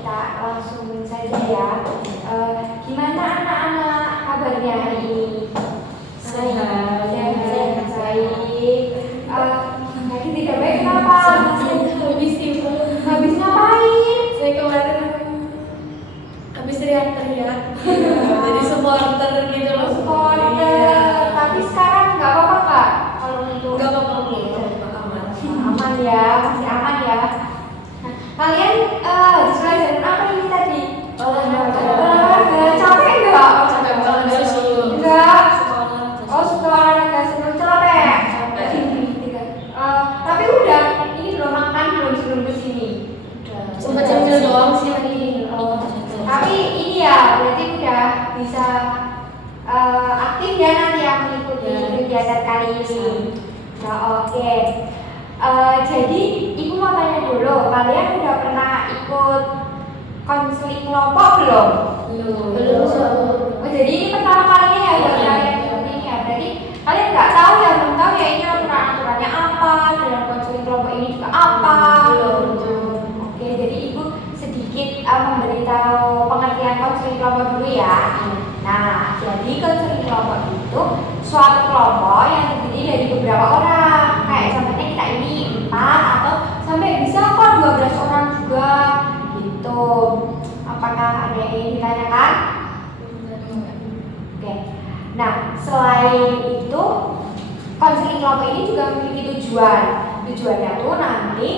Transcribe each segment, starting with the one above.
kita langsung saja ya. Gimana anak-anak kabarnya hari ini? Sehat. Baik. Lagi tidak baik kenapa? Habis ngapain? Saya kemarin habis teriak-teriak. Jadi supporter gitu loh. Supporter. Tapi sekarang nggak apa-apa kak? Kalau untuk Enggak apa-apa, aman. aman ya, masih aman ya. Nah, kalian habis belajar apa ini tadi? Olahraga. Capek nggak? Sampai banget sih. Enggak. Sekolah. Oh, suka olahraga sebelum capek. Tapi udah, ini belum makan belum sebelum kesini. Sempat cemil doang sih tadi. Tapi ini ya, berarti udah bisa aktif ya nanti yang mengikuti kegiatan kali ini. Nah, oke. Jadi ibu mau tanya dulu, kalian udah pernah ikut konseling kelompok belum? Belum. Oh, jadi ini pertama kalinya ya buat kalian seperti ini ya. Berarti kalian nggak tahu ya, belum tahu ya ini aturan-aturannya apa, dalam konseling kelompok ini juga apa. Oke, jadi ibu sedikit memberitahu pengertian konseling kelompok dulu ya. Nah, jadi konseling kelompok itu suatu kelompok yang terdiri dari beberapa orang. Kayak contohnya kita ini 4 atau sampai bisa kok 12 orang juga gitu. Apakah ada yang ingin ditanyakan? Oke. Nah, selain itu konseling kelompok ini juga memiliki tujuan. Tujuannya tuh nanti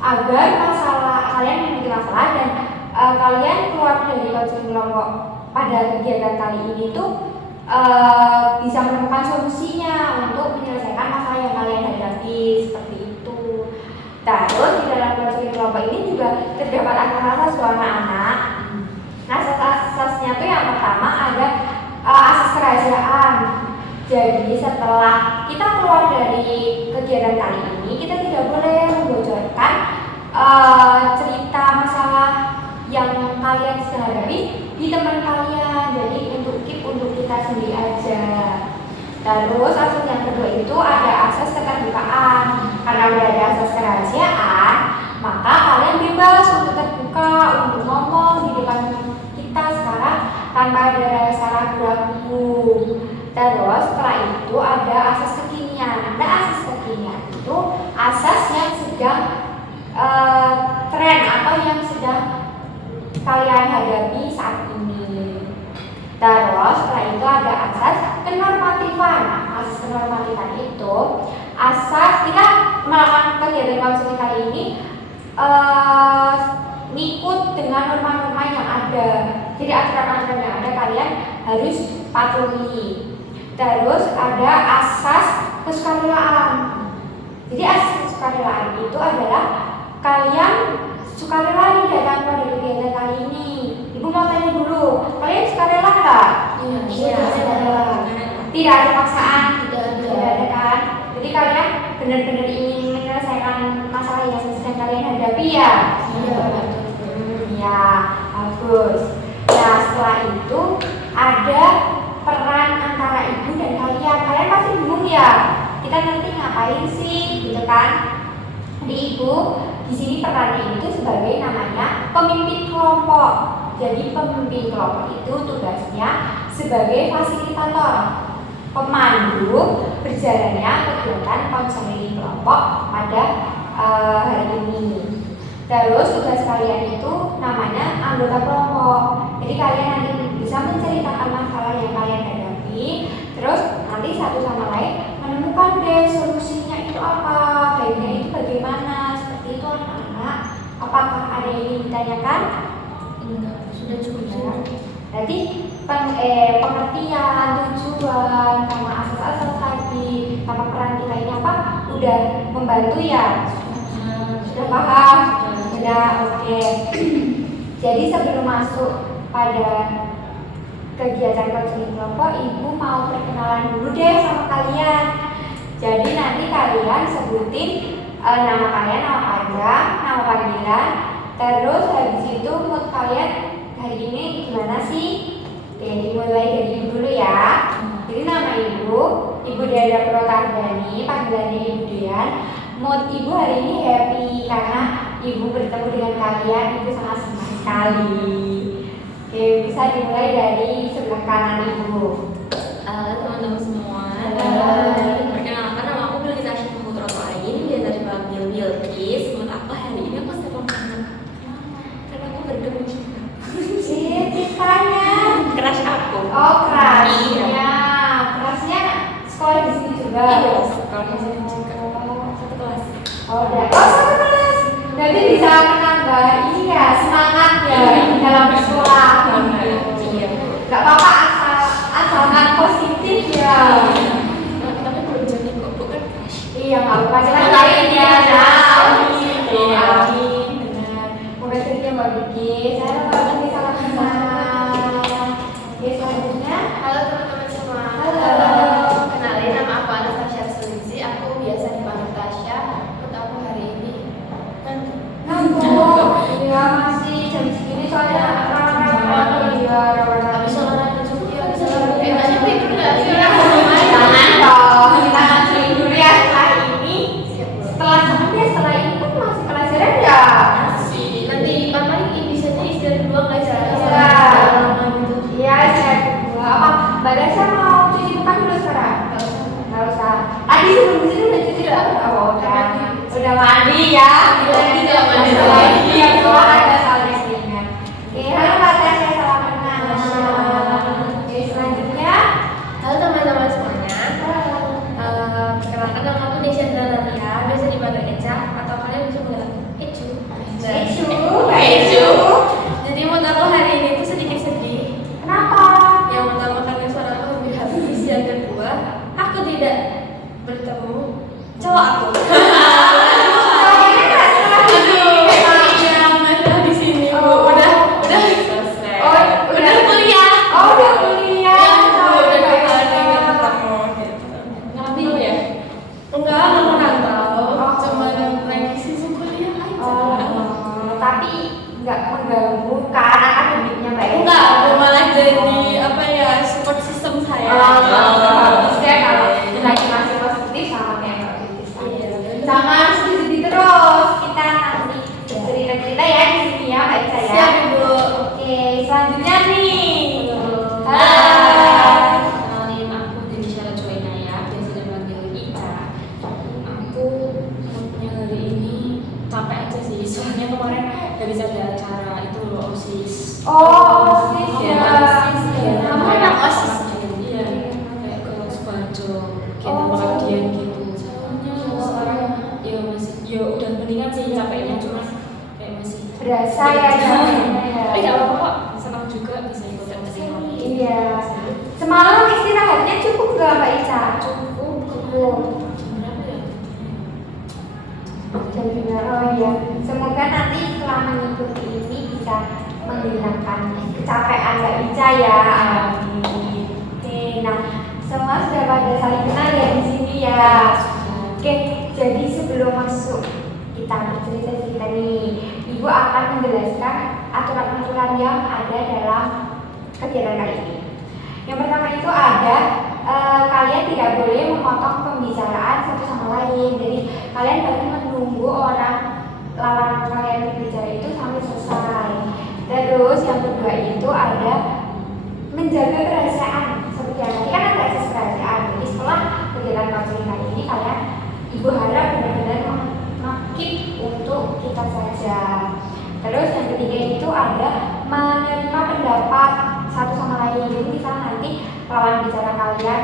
agar masalah kalian memiliki masalah dan kalian keluar dari konseling kelompok pada kegiatan kali ini tuh bisa menemukan solusinya untuk menyelesaikan masalah yang kalian hadapi seperti itu. Terus di dalam konseling kelompok ini juga terdapat asas-asas loh anak-anak. Asas-asasnya tuh yang pertama ada asas kerahasiaan. Jadi setelah kita keluar dari kegiatan kali ini, kita tidak boleh membocorkan cerita masalah yang kalian sedang hadapi di teman kalian. Jadi untuk kita sendiri aja. Terus asas yang kedua itu ada asas keterbukaan. Karena udah ada asas kerahasiaan, maka kalian bebas untuk terbuka, untuk ngomong di depan kita sekarang tanpa ada rasa ragu-ragu. Terus setelah itu ada asas kekinian. Ada asas kekinian itu asas yang sedang tren atau yang sedang kalian hadapi saat ini. Terus setelah itu ada asas kenormatifan. Asas kenormatifan itu asas kita melakukan kegiatan konseling kali ini ngikut dengan norma-norma yang ada. Jadi aturan-aturan yang ada kalian harus patuhi. Terus ada asas kesukarelaan. Jadi asas kesukarelaan itu adalah kalian sukarela nih datang pada kegiatan kali ini. Ibu mau tanya dulu, kalian sukarela nggak? Iya. Tidak ada paksaan, Tidak ada kan? Jadi kalian benar-benar ingin menyelesaikan masalah yang sedang kalian hadapi ya? Ya, bagus. Nah, setelah itu ada peran antara ibu dan kalian. Kalian pasti bingung ya, kita nanti ngapain sih, gitu kan? Di ibu di sini perannya itu sebagai namanya pemimpin kelompok. Jadi pemimpin kelompok itu tugasnya sebagai fasilitator, pemandu berjalannya kegiatan konseling kelompok pada hari ini. Terus tugas kalian itu namanya anggota kelompok. Jadi kalian nanti bisa menceritakan masalah yang kalian hadapi. Terus nanti satu sama lain menemukan deh solusinya itu apa, baiknya itu bagaimana. Seperti itu anak-anak. Apakah ada yang ingin ditanyakan? Enggak, sudah cukup ya. Jadi pengertian, tujuan, sama asas-asas tadi, sama peran kita ini apa, udah membantu ya? Sudah paham? Sudah, oke. Jadi sebelum masuk pada kegiatan konseling kelompok, ibu mau perkenalan dulu deh sama kalian. Jadi nanti kalian sebutin nama kalian, nama panjang, nama panggilan. Terus habis itu mood kalian hari ini gimana sih? Oke, dimulai dari ibu dulu ya. Jadi nama ibu Deda Protardani, panggilannya Ibu Dian. Mood ibu hari ini happy karena ibu bertemu dengan kalian, itu sangat senang sekali. Oke, bisa dimulai dari sebelah kanan ibu. Halo teman-teman semua. Perkenalkan, nama aku Bilkis Asyik Putrotoain, biasa dipanggil Bilkis. Menurut aku hari ini aku senang banget karena aku bertemu cinta. Cintanya Crush aku. oh keras Iya. ya, kerasnya sekolah di sini juga. Iya, sekolah di sini juga. Oh, Satu kelas. oh udah. Oh satu kelas. Berarti bisa menambah ini ya semangat ya dalam bersekolah. Iya. Gak apa-apa asalkan positif ya. Tapi belum jadi kok, bukan crush. Iya nggak apa-apa. Kita doain ya. Amin. Iya. Amin. Benar. Moga setia Mbak Vicky. Saya Mbak Vicky salam kenal. Oke selanjutnya. Halo teman-teman semua. Halo. Kenalin, nama aku Anastasia Sulizi. Aku biasa dipanggil Tasya. Untuk aku hari ini Ngantuk. Iya masih jam segini soalnya rawan-rawan. Iya rawan-rawan. Habis olahraga juga. Iya, bisa lebih enaknya tidur nggak sih? Iya, jangan dong. Kita langsung dulu ya setelah ini. Setelah sampai setelah ini kan masih pelajaran ya. Nanti paling bisanya istirahat dulu nggak sih? Iya. Iya, saya kedua. Apa Mbak Dasya mau cuci muka dulu sekarang? Nggak usah. Tadi sebelum di sini udah cuci dulu. Oh, udah mandi ya. Lagi nggak mandi Udah lagi. mandi ya. Soalnya soalnya keringat. Oke, halo Mbak Dasya, salam kenal. Oke, selanjutnya. Halo teman-teman semuanya. Perkenalkan, nama aku Desya Nadia. Biasa dipanggil Eca atau kalian bisa panggil aku Ecu. Ecu. Jadi menurut aku hari ini tuh sedikit sedih. Kenapa? Yang pertama karena suara aku lebih habis, yang kedua aku tidak bertemu cowok aku. Yang mana di sini Bu? Udah selesai. Udah kuliah. Oh, udah kuliah. Udah ketemu. Ngapain ya? Enggak merantau. Cuma lagi sibuk kuliah aja. Tapi nggak mengganggu ke anak akademiknya Mbak ya? Enggak, aku malah jadi apa ya, support system saya. Bagus deh kalau lagi masih positif sama kayak Mbak Vicky tadi. Jangan sedih-sedih terus. Kita nanti cerita-cerita ya di sini ya Mbak Ica ya. Siap, Ibu. Oke, selanjutnya nih. Hai. Kenalin, aku Denisha Joinaya, biasa dipanggil Ica. Aku moodnya hari ini capek aja sih, soalnya kemarin gak bisa ada acara itu loh, OSIS. Oh, OSIS ya. Kamu anak OSIS? Iya, kayak ke Sukoharjo, kayak pengabdian gitu. Soalnya sekarang ya masih, ya udah mendingan sih capeknya, cuma kayak masih Berasa ya capeknya ya. Tapi gak apa-apa kok, senang juga bisa ikutan kesini. Iya. Semalam istirahatnya cukup nggak Mbak Ica? Cukup. Cukup. Jam berapa ya? Benar, oh iya. Semoga nanti setelah mengikuti ini bisa menghilangkan kecapean Mbak Ica ya. Amin. Oke, nah semua sudah pada saling kenal ya di sini ya. Oke, jadi sebelum masuk kita bercerita-cerita nih, Ibu akan menjelaskan aturan-aturan yang ada dalam kegiatan kali ini. Yang pertama itu ada kalian tidak boleh memotong pembicaraan satu sama lain. Jadi kalian harus menunggu orang lawan kalian berbicara itu sampai selesai. Terus yang kedua itu ada menjaga kerahasiaan. Seperti yang tadi kan ada asas kerahasiaan. Jadi setelah kegiatan counseling kali ini kalian Ibu harap benar-benar mengeep untuk kita saja. Terus yang ketiga itu ada menerima pendapat satu sama lain. Jadi misalnya nanti lawan bicara kalian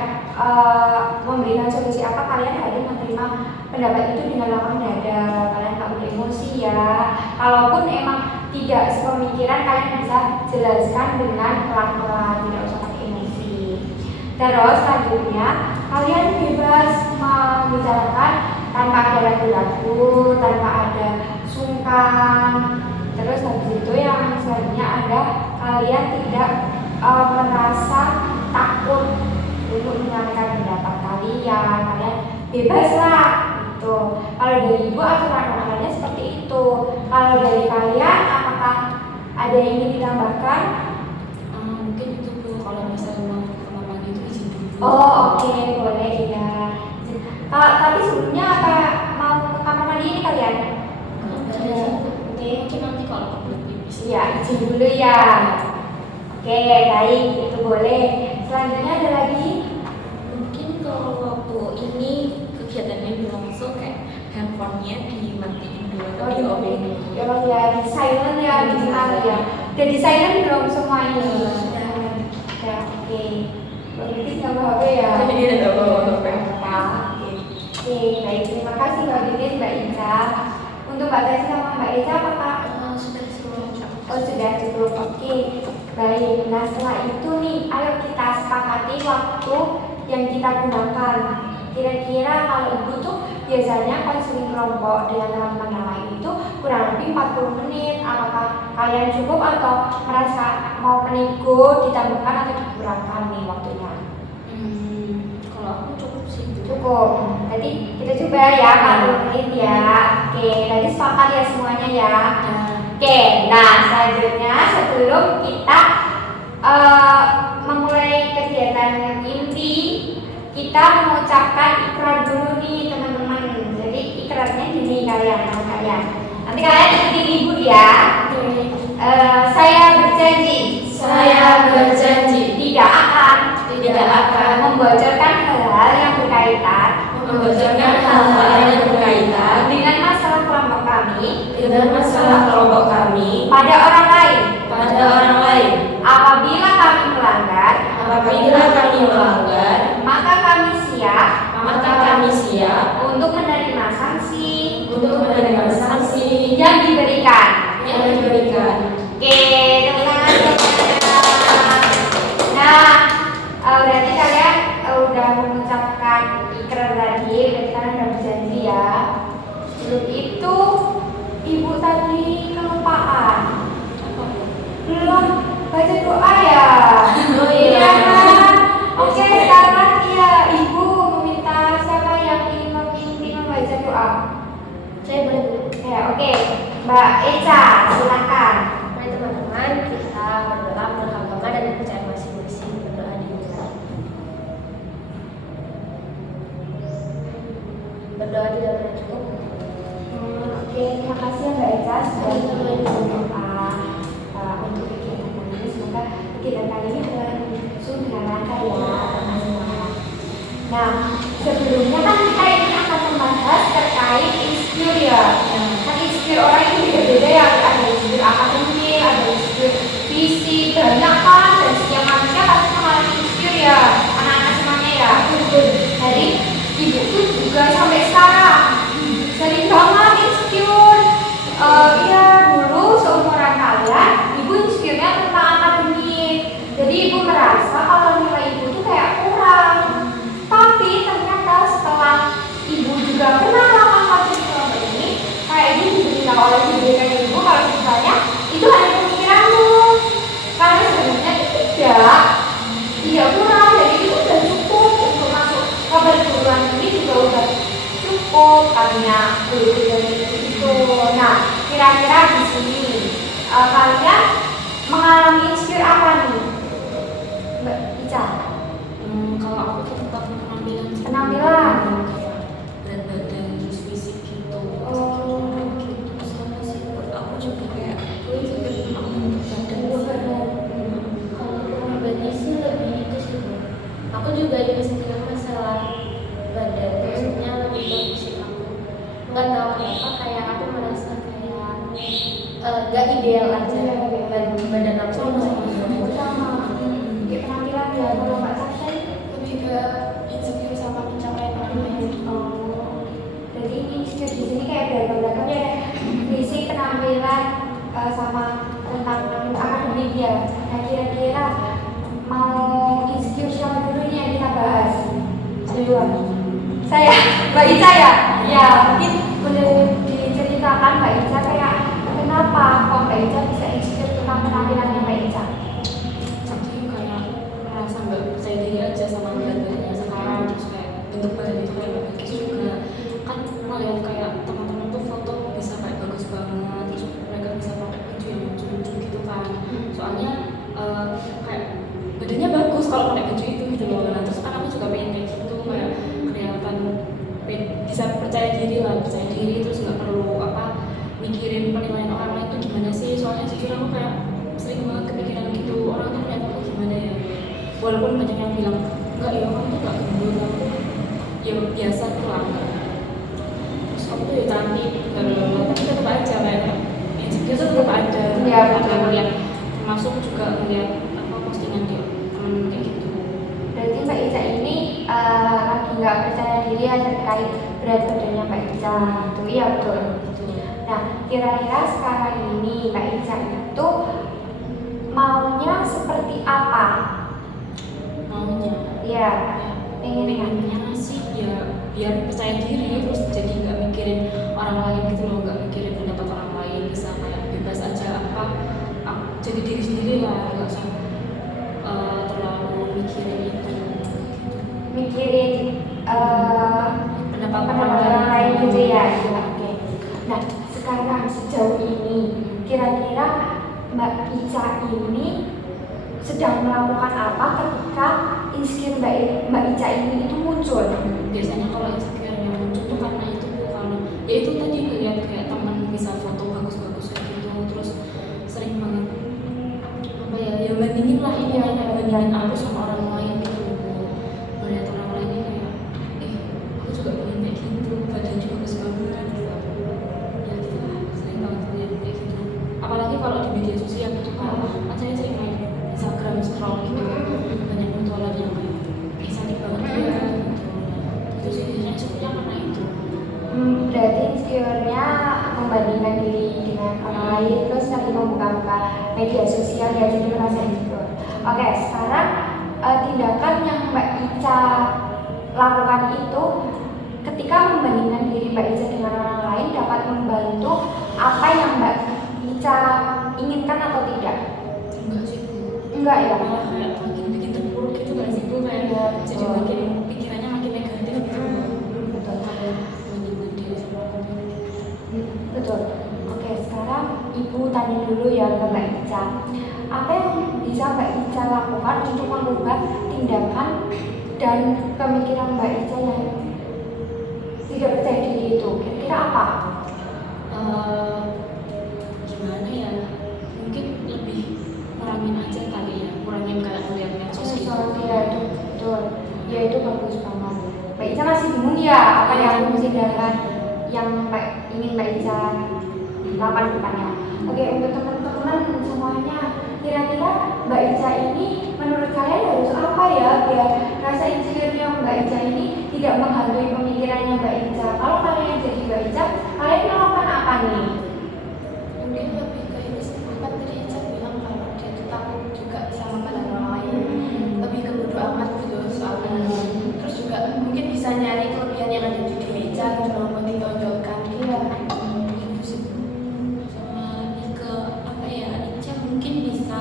memberikan solusi apa, kalian harus menerima pendapat itu dengan lapang dada. Kalian nggak boleh emosi ya. Kalaupun emang tidak sepemikiran, kalian bisa jelaskan dengan pelan-pelan, tidak usah pakai emosi. Terus selanjutnya kalian bebas membicarakan tanpa ada ragu-ragu, tanpa ada sungkan. Terus habis itu yang selanjutnya ada kalian tidak merasa takut untuk menyampaikan pendapat kalian bebas lah gitu. Kalau dari Ibu aturan-aturannya seperti itu. Kalau dari kalian apakah ada yang ingin ditambahkan? Mungkin itu Bu, kalau misalnya mau ke kamar mandi itu izin dulu. Oh oke, boleh ya. Tapi sebelumnya apa mau ke kamar mandi ini kalian? Mungkin nanti kalau kebelet pipis. Iya, izin dulu ya. Oke, baik, itu boleh. Selanjutnya ada lagi? Mungkin kalau waktu ini kegiatannya berlangsung kayak handphonenya dimatiin dulu atau dioffin dulu. Ya, di silent ya, digital ya. Udah di silent belum semua ini? Ya, oke. Berarti nggak bawa HP ya? Iya, nggak bawa HP. Oke, baik. Terima kasih Mbak Didin, Mbak Ica. Untuk Mbak Tesi sama Mbak Ica apakah Sudah semua. oh sudah cukup? Oke, baik. Nah setelah itu nih, ayo kita sepakati waktu yang kita gunakan. Kira-kira kalau ibu tuh biasanya konseling kelompok dengan teman-teman yang lain itu kurang lebih 40 menit. Apakah kalian cukup atau merasa mau menego ditambahkan atau dikurangkan nih waktunya? Kalau aku cukup sih. Cukup. Jadi kita coba ya 40 menit ya. Oke, tadi sepakat ya semuanya ya. Oke, nah selanjutnya sebelum kita memulai kegiatan inti, kita mengucapkan ikrar dulu nih teman-teman. Jadi ikrarnya gini kalian. Nanti kalian ikutin ibu ya. Saya berjanji. Saya berjanji tidak akan membocorkan hal-hal yang berkaitan dengan masalah kelompok kami pada orang lain. Apabila kami melanggar, maka kami siap untuk menerima sanksi yang diberikan. Oke, tepuk tangan semuanya. Nah, berarti kalian udah mengucapkan ikrar tadi, berarti kalian udah berjanji ya. Sebelum itu, ibu tadi kelupaan. Belum baca doa ya? Oh iya. Kan? Oke, sekarang ya ibu meminta siapa yang ingin membaca doa? Saya boleh dulu. Ya, oke. Mbak Eca, silakan. Mari teman-teman, kita berdoa berhamba dan percaya masing-masing berdoa di rumah. Berdoa di dalam cukup. Oke, terima kasih ya Mbak Eca sudah berdoa untuk kegiatan kali ini. Semoga kegiatan kali ini berlangsung dengan lancar ya teman-teman semuanya. Nah, sebelumnya kan kita ini akan membahas terkait insecure ya. Kan insecure orang itu beda-beda ya. Ada insecure akademik, ada insecure fisik, banyak kan. Dan setiap manusia pasti mengalami insecure ya. Anak-anak semuanya ya. Jadi ibu tuh juga sampai sekarang sering banget insecure. Iya dulu seumuran kalian, ibu insecure-nya tentang akademik. Jadi ibu merasa kalau nilai ibu tuh kayak kurang. Tapi ternyata setelah ibu juga pernah melakukan kajian kelompok ini, kayak ibu diberitahu oleh bimbingan ibu kalau misalnya itu hanya pemikiranmu. Karena sebenarnya itu tidak kurang. Jadi itu sudah cukup untuk masuk ke perguruan tinggi juga udah cukup karena dan itu. Nah, kira-kira di sini kalian mengalami insecure apa nih, Mbak Ica? Kalau aku tuh tetap penampilan Penampilan. berat badan terus fisik gitu. Oh. Terus sama sih buat aku juga kayak gue juga bentuk badan. Kalau pribadi sih lebih itu sih Bu. Aku juga insecure masalah badan, maksudnya lebih ke fisik aku. Nggak tahu kenapa kayak aku merasa kayak gak ideal aja badan aku Sama kayak penampilan ya. Kalau Mbak Sasha lebih ke insecure sama pencapaian orang lain. oh, jadi ini insecure di sini kayak beragam-beragam ya, fisik, penampilan, sama tentang akademik ya. Nah kira-kira mau insecure siapa dulu nih yang kita bahas? Saya, Mbak Ica ya? Ya mungkin boleh diceritakan Mbak Ica kayak kenapa kok Mbak Ica bisa insecure tentang penampilannya Mbak Ica? Jadi kayak merasa nggak percaya diri aja sama badannya sekarang, terus kayak bentuk badan itu kayak bagus juga. Kan ngeliat kayak teman-teman tuh foto bisa kayak bagus banget, terus mereka bisa pakai baju yang lucu-lucu gitu kan. Soalnya kayak badannya bagus kalau pakai baju itu gitu loh. Nah, terus kan aku juga pengen kayak gitu, kayak kelihatan bisa percaya diri terus nggak perlu mikirin penilaian orang lain tuh gimana sih, soalnya jujur aku kayak sering banget kepikiran gitu, orang tuh melihat aku gimana ya, walaupun banyak yang bilang enggak ya kamu tuh gak gendut, aku ya biasa gitu lah, terus aku tuh ya cantik tapi tetap aja kayak insecure tuh tetap ada, Iya, ada betul. ngeliat, termasuk juga ngeliat apa postingan dia temen kayak gitu. Berarti Mbak Ica ini lagi nggak percaya diri ya terkait berat badannya Mbak Ica itu, iya betul. Nah, kira-kira sekarang ini Mbak Ica itu maunya seperti apa? Maunya Iya, pengennya. pengennya sih ya biar percaya diri, terus jadi nggak mikirin orang lain gitu loh, nggak mikirin pendapat orang lain, bisa kayak bebas aja apa jadi diri sendiri lah, nggak usah terlalu mikirin itu, Mikirin pendapat pendapat orang lain gitu ya. Iya, oke. Nah, sekarang sejauh ini kira-kira Mbak Ica ini sedang melakukan apa ketika insecure Mbak Ica ini itu muncul? Biasanya kalau insecure yang muncul tuh karena itu, kalau ya itu tadi ngeliat kayak teman bisa foto bagus-bagus kayak gitu, terus sering banget apa ya bandingin lah, ini kayak bandingin aku sama orang lain gitu, melihat orang lain ini kayak aku juga pengen kayak gitu, badan juga bagus banget gitu. Ya gitu lah, sering banget ngeliat kayak gitu, apalagi kalau di media sosial gitu kan, saya sering main Instagram scroll gitu, banyak fotoan yang kayak cantik banget ya gitu. Itu sih biasanya sebenarnya karena itu. Berarti insecure-nya membandingkan diri dengan orang lain, terus lagi membuka-buka media sosial ya, jadi merasa insecure. Oke, sekarang tindakan yang Mbak Ica lakukan itu ketika membandingkan diri Mbak Ica dengan orang lain dapat membantu apa yang Mbak Ica inginkan atau tidak? Enggak sih Bu, Enggak ya? malah kayak makin bikin terpuruk gitu nggak sih Bu, kayak Iya, jadi betul. makin pikirannya makin negatif gitu. Betul. Bandingkan diri sama orang lain. Betul. Oke, sekarang Ibu tanya dulu ya ke Mbak Ica. Apa yang bisa Mbak Ica lakukan untuk mengubah tindakan dan pemikiran Mbak Ica yang tidak percaya diri itu? Kira-kira apa? Gimana ya, mungkin lebih kurangin aja kali ya, kurangin kayak ngeliat medsos gitu. Ya itu betul. Ya itu bagus banget. Mbak Ica masih bingung ya apa yang tindakan yang ingin Mbak Ica lakukan ke depannya. Oke, untuk teman-teman semuanya, kira-kira Mbak Ica ini menurut kalian harus apa ya biar rasa insecure-nya Mbak Ica ini tidak menghantui pemikirannya Mbak Ica? Kalau kalian jadi Mbak Ica, kalian melakukan apa nih? Mungkin lebih ke ini sih, kan tadi Ica bilang kalau dia tuh takut juga sama badan orang lain, lebih ke bodo amat gitu soalnya. Terus juga mungkin bisa nyari kelebihan yang ada di diri Ica gitu loh, buat ditonjolkan. Iya. Gitu sih Bu. Sama lebih ke apa ya, Ica mungkin bisa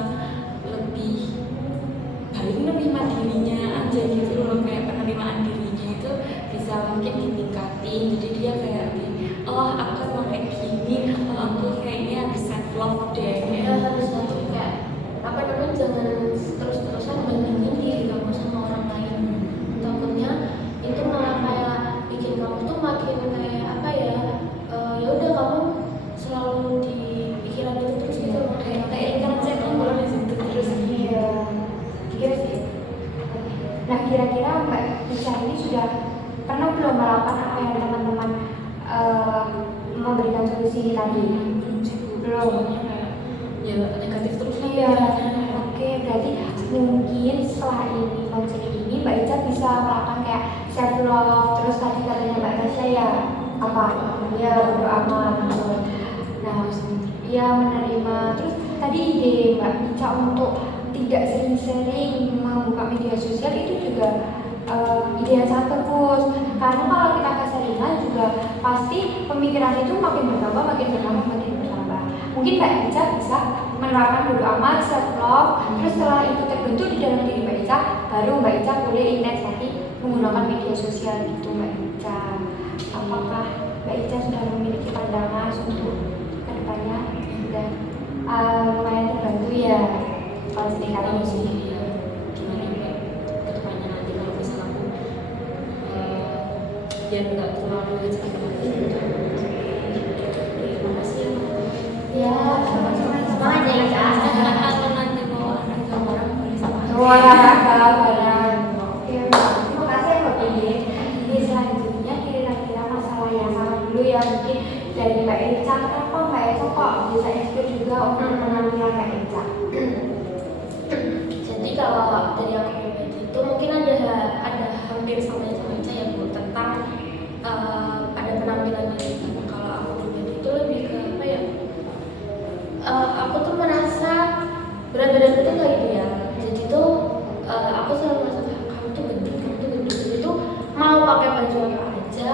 lebih baik menerima dirinya aja gitu loh, kayak penerimaan dirinya itu bisa mungkin ditingkatin, jadi dia kayak lebih, oh aku emang kayak gini, oh aku kayaknya harus self love deh. Ya harus nanti kayak apa namanya, jangan terus-terusan bandingin diri kamu sama orang lain. Takutnya itu malah kayak bikin kamu tuh makin kayak apa ya, ya udah kamu selalu di pikiran itu terus gitu loh, kayak Lingkaran setan kalau di situ terus. Iya, kira sih. Nah, kira-kira Mbak Ica ini sudah pernah belum melakukan apa yang teman-teman memberikan solusi ini tadi? Belum sih Bu, Belum. soalnya kayak ya negatif terus lah Iya. pikirannya. Oke, berarti mungkin setelah ini konseling ini Mbak Ica bisa melakukan kayak self love, terus tadi katanya Mbak Tasya ya apa? Ya berdoa amat. Nah, ya menerima. Terus tadi ide Mbak Ica untuk tidak sering-sering membuka media sosial itu juga ide yang sangat bagus. Karena kalau kita keseringan juga pasti pemikiran itu makin bertambah, makin bertambah, makin bertambah. Mungkin Mbak Ica bisa menerapkan bodo amat, self love, terus setelah itu terbentuk di dalam diri Mbak Ica, baru Mbak Ica boleh intens lagi menggunakan media sosial gitu Mbak Ica. Apakah Mbak Ica sudah memiliki pandangan untuk kedepannya dan lumayan terbantu ya kalau sedikit Tahu kali sih ini. ya, gimana ya kedepannya nanti kalau misal aku biar nggak terlalu insecure lagi. Terima kasih ya. Iya, semangat ya Eca. Kalau nanti mau olahraga bareng boleh sama aku. Olahraga bareng. Oke, terima kasih ya Mbak Dini. Ini selanjutnya kira-kira masalah yang sama dulu ya, mungkin dari Mbak Eca. Kenapa Mbak Eca kok bisa insecure juga untuk penampilan Mbak Eca? Jadi kalau dari aku pribadi itu mungkin ada hampir sama Eca ya Bu, tentang ada penampilan itu. Kalau aku pribadi itu lebih ke apa ya? Aku tuh merasa berat badan itu nggak ideal. Jadi tuh aku selalu merasa kayak kamu tuh gendut. Jadi tuh mau pakai baju apa aja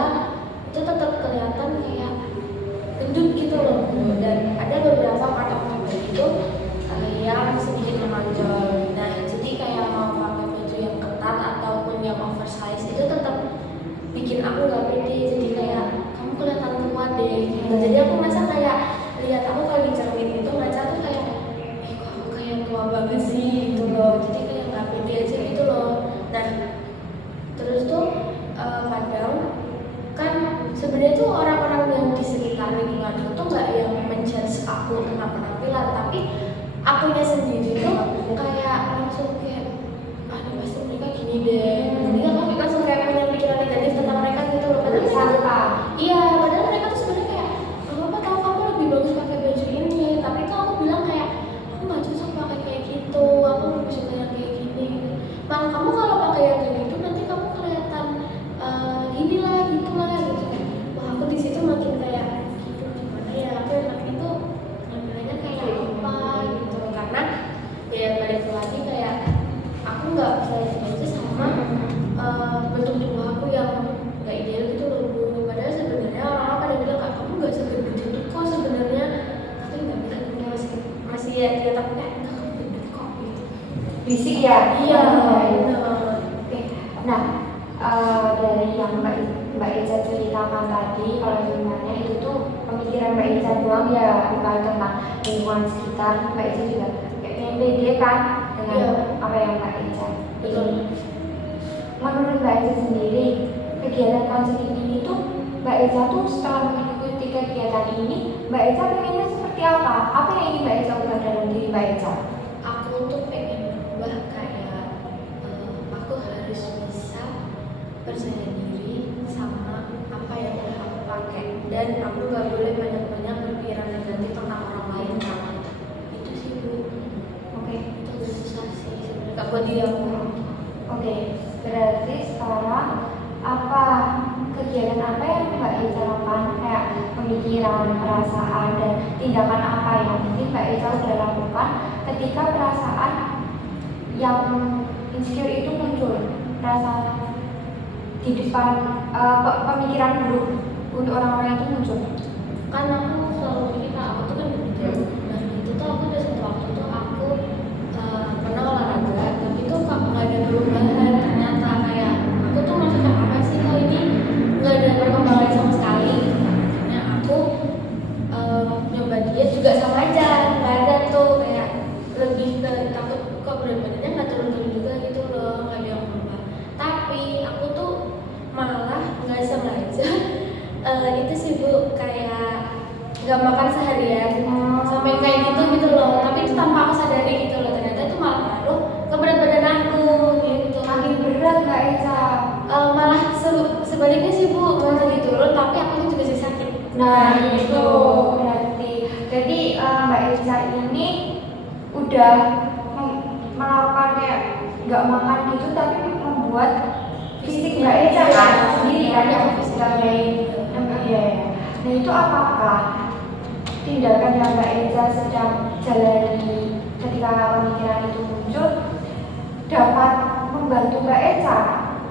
itu tetap kelihatan kayak gendut gitu loh Bu. Dan ada beberapa kata-kata itu yang sedikit menonjol. Nah, jadi kayak mau pakai baju yang ketat ataupun yang oversize itu tetap bikin aku gak pede. Jadi kayak kamu kelihatan tua deh gitu. Jadi aku merasa kayak lihat aku kalau di cermin itu ngaca tuh kayak kok aku kayak tua banget sih gitu loh. Jadi kayak gak pede aja gitu loh. Nah, terus tuh kadang kan sebenarnya tuh orang-orang yang di sekitar lingkunganku tuh nggak yang menjudge aku tentang penampilan, tapi akunya sendiri tuh kayak langsung kayak pasti mereka gini deh. Jadi aku langsung kayak punya pikiran negatif tentang mereka gitu loh. Padahal Sangka. iya, padahal mereka tuh sebenarnya kayak apa tahu kamu lebih bagus pakai baju ini, tapi tuh aku bilang kayak aku nggak cocok pakai kayak gitu, aku lebih suka yang kayak gini. Malah kamu kalau pakai yang kayak gitu nanti kamu kelihatan gini lah gitu. Wah, aku di situ makin kayak gitu gimana ya, aku enaknya tuh nampilannya kayak apa gitu, karena ya balik lagi kayak aku nggak bisa aja sama bentuk tubuh aku yang nggak ideal gitu loh Bu. Padahal sebenarnya orang-orang pada bilang kak kamu nggak segendut itu kok sebenarnya, tapi nggak bilang masih ya dia tapi kayak enggak kamu gendut kok gitu. Fisik ya? Iya. Oke. Nah, dari yang Mbak Eca ceritakan tadi, kalau sebenarnya itu tuh pemikiran Mbak Eca doang ya, bukan tentang lingkungan sekitar. Mbak Eca juga kayak pengen pede kan dengan apa yang Mbak Eca. Betul. Menurut Mbak Eca sendiri, kegiatan konseling ini tuh Mbak Eca tuh setelah mengikuti kegiatan ini, Mbak Eca pengennya seperti apa? Apa yang ingin Mbak Eca ubah dalam diri Mbak Eca? Aku tuh pengen berubah kayak aku harus bisa percaya diri sama apa yang udah aku pakai, dan aku gak boleh banyak-banyak berpikiran negatif tentang orang lain kan. Itu sih Bu. Oke. Itu udah susah sih sebenarnya gak buat diri aku. Oke, berarti sekarang apa kegiatan apa yang Mbak Eca lakukan, kayak pemikiran, perasaan, dan tindakan apa yang mungkin Mbak Eca sudah lakukan ketika perasaan yang insecure itu muncul, perasaan di depan pemikiran buruk untuk orang-orang itu muncul? Karena aku selalu mikir aku tuh kan bekerja. Nah itu tuh aku udah satu waktu tuh aku pernah olahraga, tapi tuh kok nggak ada perubahan. Ternyata kayak aku tuh maksudnya apa sih kok ini nggak ada perkembangan sama sekali. Akhirnya aku nyoba diet juga sama aja, nggak ada tuh, kayak lebih ke takut kok berat badannya nggak turun-turun juga gitu loh, nggak ada yang berubah. Tapi aku tuh malah nggak sengaja itu sih Bu, kayak nggak makan seharian sampai kayak gitu loh, tapi itu tanpa aku sadari gitu loh. Ternyata itu malah ngaruh ke berat badan aku gitu. Makin berat Mbak Eca. Malah sebaliknya sih Bu, mau jadi turun tapi aku juga masih sakit. Nah itu berarti jadi Mbak Eca ini udah melakukan kayak nggak makan gitu, tapi membuat fisik Mbak Eca kan sendiri kan yang ya. Nah itu apakah tindakan yang Mbak Eca sedang jalani ketika pemikiran itu muncul dapat membantu Mbak Eca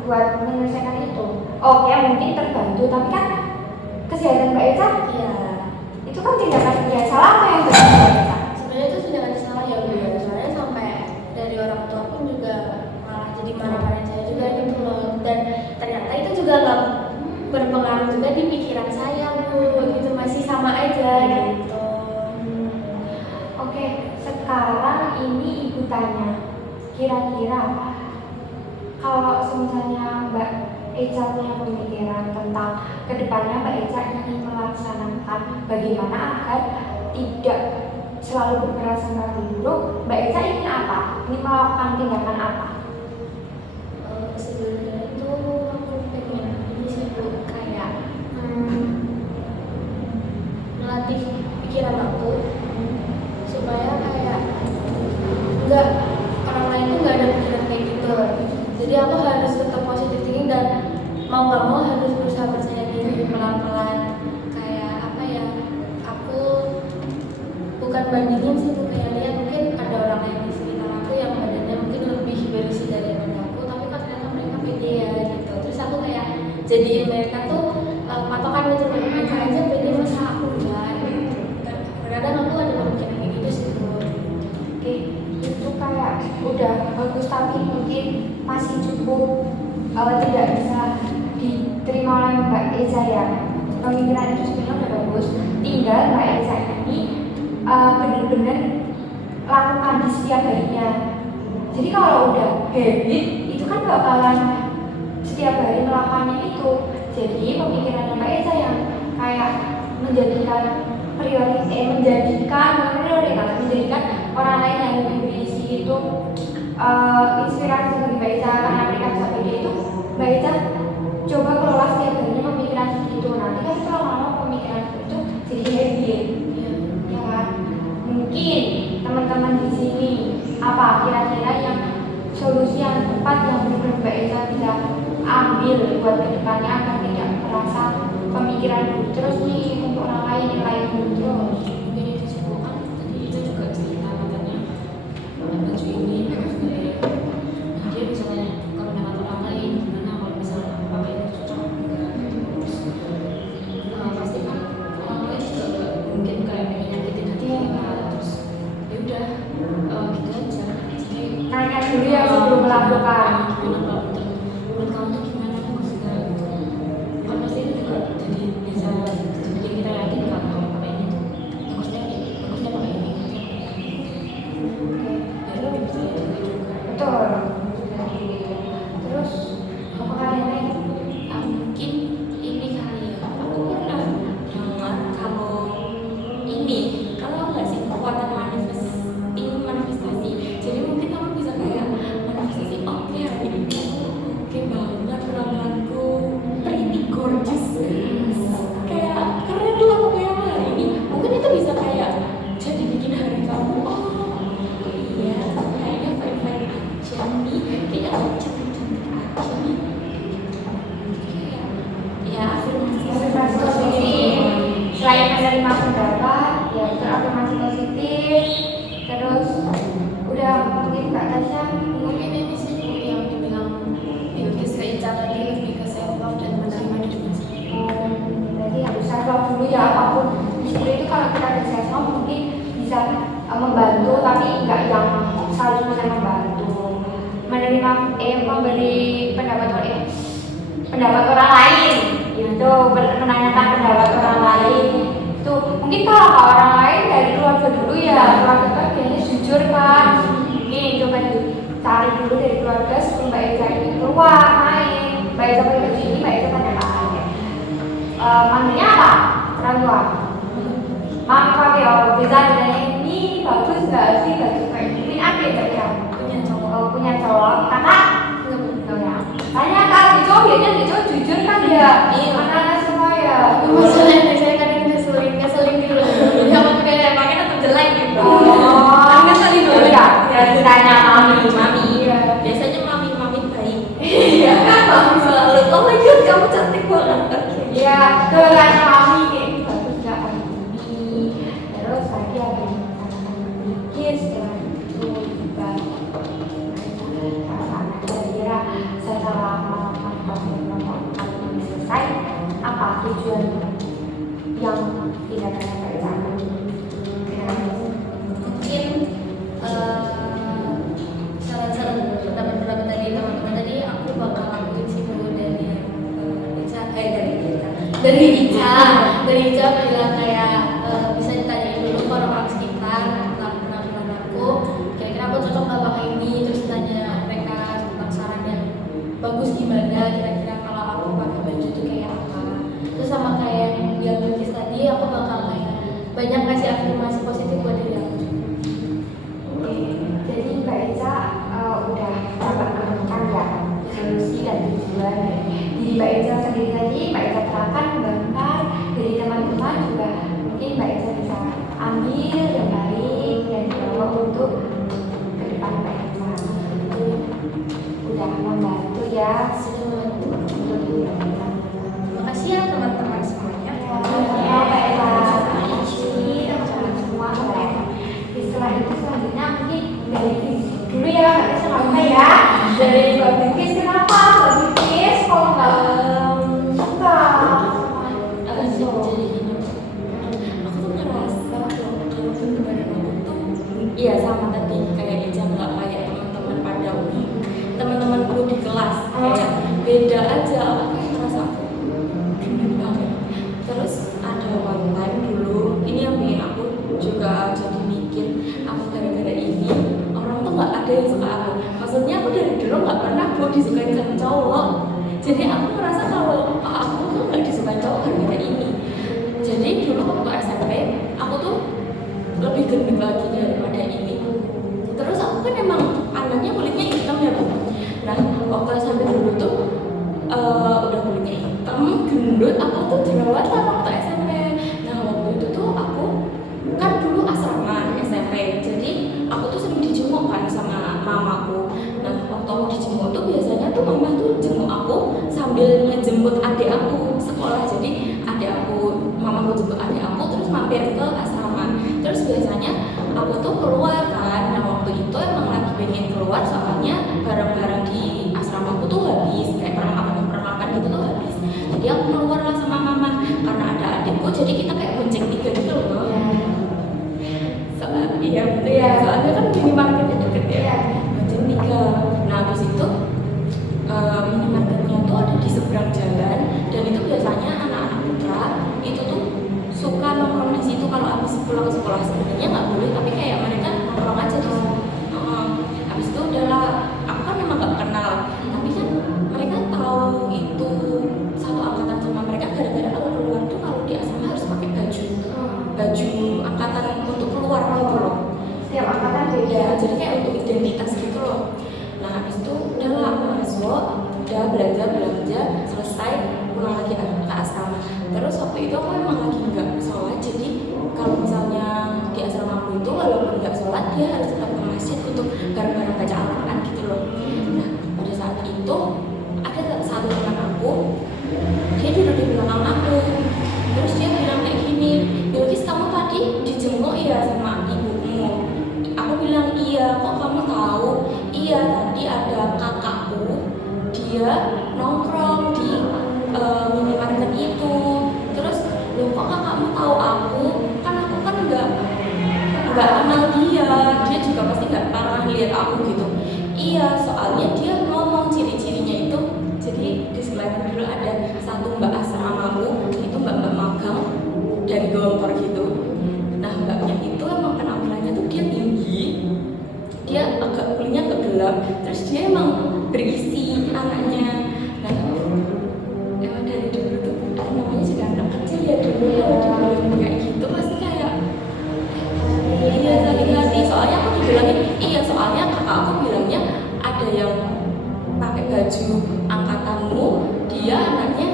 buat menyelesaikan itu? Oke, mungkin terbantu, tapi kan kesehatan Mbak Eca Iya. itu kan tindakan yang salah apa yang terjadi Mbak Eca? Sebenarnya itu tindakan salah ya Bu ya. Soalnya sampai dari orang tua pun juga malah jadi marah-marahin saya juga gitu loh. Dan ternyata itu juga nggak berpengaruh juga di pikiran saya Bu, gitu masih sama aja gitu. Oke, sekarang ini Ibu tanya, kira-kira kalau misalnya Mbak Eca punya pemikiran tentang kedepannya Mbak Eca ingin melaksanakan bagaimana agar tidak selalu berprasangka buruk, Mbak Eca ingin apa? Ingin melakukan tindakan apa? Sebenarnya itu aku pengen ini sih Bu, kayak melatih pikiran aku supaya kayak nggak, orang lain tuh nggak ada pikiran kayak gitu. Jadi aku harus tetap positif thinking dan mau nggak mau harus berusaha percaya diri pelan-pelan. Kayak apa ya, aku bukan bandingin sih Bu, kayak lihat mungkin ada orang lain di sekitar aku yang badannya mungkin lebih berisi daripada aku, tapi kan ternyata mereka pede ya gitu. Terus aku kayak jadiin mereka tuh patokan gitu, mereka aja pede masa aku enggak gitu. Kadang aku ada pemikiran kayak gitu sih Bu. Oke, itu kayak udah bagus tapi mungkin masih cukup tidak bisa diterima oleh Mbak Eza ya. Pemikiran itu sebenarnya udah bagus, tinggal Mbak Eza ini benar-benar lakukan di setiap harinya. Jadi kalau udah habit itu kan bakalan setiap hari melakukannya itu. Jadi pemikiran Mbak Eza yang kayak menjadikan menjadikan orang lain yang lebih berisi itu inspirasi bagi Mbak Eza karena mereka bisa pede itu. Mbak Eza coba kelola setiap harinya pemikiran itu. Nanti kan setelah lama pemikiran itu jadi habit, ya kan? Mungkin teman-teman di sini apa kira-kira yang solusi yang tepat yang benar-benar Mbak Eza bisa ambil buat kedepannya agar tidak merasa pemikiran buruk terus nih untuk orang lain yang lain buruk terus. Mungkin itu juga kan tadi itu juga cerita katanya baju ini dia misalnya kalau dengan orang lain gimana kalau misalnya pakai itu cocok enggak, terus pasti kan orang lain juga nggak mungkin kayak pengen nyakitin hati kita, terus ya udah gitu aja. Jadi Nanya dulu ya sebelum melakukan. gimana kalau menurut kamu tuh gimana, aku juga kan pasti itu juga jadi bisa bikin kita yakin kan kalau pakai ini tuh bagusnya pakai ini ya lebih bisa yakin juga. Betul. Terus apakah ada yang lain? Mungkin ini kali ya, aku pernah dengar kalau ini kalau nggak sih kekuatan manifestasi, jadi mungkin kamu bisa kayak manifestasi oke hari ini oke banget penampilanku pretty gorgeous, kayak keren lah pokoknya hari ini, mungkin itu bisa kayak jadi bikin hari kamu iya kayaknya fine-fine aja nih, kayaknya aku cantik-cantik aja nih, kayak ya afirmasi Afirmasi positif. Selain menerima pendapat, ya afirmasi positif. Terus udah mungkin Kak Tasya Mungkin ini sih Bu, yang dibilang Bilkis ke Ica tadi, lebih ke self love dan menerima diri sendiri. berarti harus self love dulu ya, apapun justru itu kalau kita ada self love mungkin bisa membantu tapi nggak yang 100% membantu. Menerima memberi pendapat orang lain itu menanyakan pendapat orang lain itu mungkin kalau orang lain dari keluarga dulu ya, keluarga kan kayaknya jujur kan, ini coba dicari dulu dari keluarga sebelum Mbak Eza ini keluar main. Mbak Eza pakai baju ini, Mbak Eza tanya pakai manggilnya apa? Orang tua mami pakai bisa ditanya ini bagus nggak sih baju kayak gini, ada nggak ya punya cowok kakak nggak ya, tanya kalau di cowok biasanya di cowok jujur kan ya, anak-anak semua ya. Masalahnya saya kadang ngeselin gitu loh. Jadi apa udah saya pakai tetap jelek gitu. Ngeselin dulu ya, tanya mami. biasanya mami baik. Iya. Selalu oh my god kamu cantik banget. Ya, tuh tanya mami kayak ini bagus nggak hari ini. Terus tadi ada yang katakan berpikir setelah itu juga kira-kira setelah melakukan proses ini selesai, apa tujuan yang tidak akan tercapai? Mungkin saran-saran pendapat tadi teman-teman tadi aku bakal lakuin sih Bu, dari Ica bilang kayak bisa ditanyain dulu ke orang-orang sekitar tentang penampilan aku, kira-kira aku cocok nggak pakai ini, terus tanya mereka tentang saran yang bagus gimana kira-kira kalau aku pakai baju itu kayak apa. Terus sama kayak yang bilang Bilkis tadi, aku bakal kayak banyak kasih afirmasi positif buat diri aku. Oke, jadi Mbak Eca udah dapat menemukan ya solusi dan tujuan dari Mbak Eca sendiri tadi. Mbak Eca terapkan kembangkan dari teman-teman juga, mungkin Mbak Eca bisa ambil yang baik dan dibawa untuk ke depan Mbak Eca. Udah membantu ya Sudah membantu. untuk diri Mbak Eca. Makasih ya teman-teman semuanya. Ya, Mbak Eca. Makasih teman-teman semua Mbak Eca. Setelah itu selanjutnya mungkin dari fisik dulu ya Mbak Eca sampai ya. Dari Mbak Bilkis, kenapa Mbak Bilkis kalau nggak suka Jadi gini, aku tuh ngerasa kalau beban aku tuh iya sama tadi kayak Eja, nggak kayak teman-teman pada umum, teman-temanku di kelas kayak beda aja. Aku kayak ngerasa aku gendut banget. Terus ada one time dulu ini yang bikin aku juga jadi mikir, aku gara-gara ini orang tuh nggak ada yang suka aku. Maksudnya aku dari dulu nggak pernah disukai sama cowok. Jadi aku merasa kalau aku tuh nggak disukai cowok gara-gara ini. Jadi dulu waktu SMP aku tuh lebih gendut lagi daripada ini. Terus aku kan emang anaknya kulitnya hitam ya Bu. Nah waktu SMP dulu tuh udah kulitnya hitam, gendut, aku tuh jerawatan waktu SMP. Nah waktu itu tuh aku kan dulu asrama SMP, jadi aku tuh sering dijenguk kan sama mamaku. Nah waktu aku dijenguk tuh biasanya tuh mama tuh jenguk aku sambil ngejemput adik aku sekolah. Jadi mamaku jemput adik aku terus mampir ke asrama. Terus biasanya aku tuh keluar kan. Nah waktu itu emang lagi pengen keluar soalnya barang-barang di asramaku tuh habis, kayak perlengkapan gitu tuh habis. Jadi aku keluar lah sama mama karena ada adikku, jadi kita kayak bonceng tiga gitu loh. Iya betul ya, soalnya kan minimarketnya deket ya, bonceng tiga. Nah habis itu minimarketnya tuh ada di seberang jalan, dan itu biasanya anak-anak putra itu tuh suka nongkrong di situ kalau habis pulang ke sekolah. Sebenarnya nggak boleh, tapi kayak mereka nongkrong aja di situ. Habis itu udahlah, aku kan memang nggak kenal, tapi kan mereka tahu itu satu angkatan sama mereka gara-gara kalau keluar tuh kalau di asrama harus pakai baju angkatan untuk keluar gitu loh. setiap angkatan beda. Ya, jadi kayak untuk identitas gitu loh. Nah habis itu udahlah aku masuk, udah belanja selesai, pulang lagi ke asrama. Terus waktu itu aku emang lagi nggak sholat, jadi kalau misalnya di asrama aku itu walaupun nggak sholat dia harus tetap ke masjid untuk bareng-bareng baca Al-Quran gitu loh. Nah pada saat itu ada satu teman aku, dia duduk di belakang aku. Terus dia bilang kayak gini, Bilkis kamu tadi dijenguk ya sama ibumu? Aku bilang iya. Kok kamu tahu? Iya tadi ada kakakku, dia nongkrong di minimarket itu. Terus loh kok kakakmu tahu aku? Kan aku kan nggak kenal dia juga pasti nggak pernah lihat aku gitu. Iya soalnya dia ngomong ciri-cirinya itu. Jadi disclaimer dulu, ada satu mbak asramaku itu mbak magang dari Gontor gitu. Nah mbaknya itu emang penampilannya tuh dia tinggi, dia kulitnya agak gelap, terus dia emang berisi anaknya. Nah emang dari dulu tuh namanya juga anak kecil ya, dulu kalau dibilangin kayak gitu pasti kayak iya sakit hati. Soalnya aku dibilangin iya, soalnya kakak aku bilangnya ada yang pakai baju angkatanmu, dia anaknya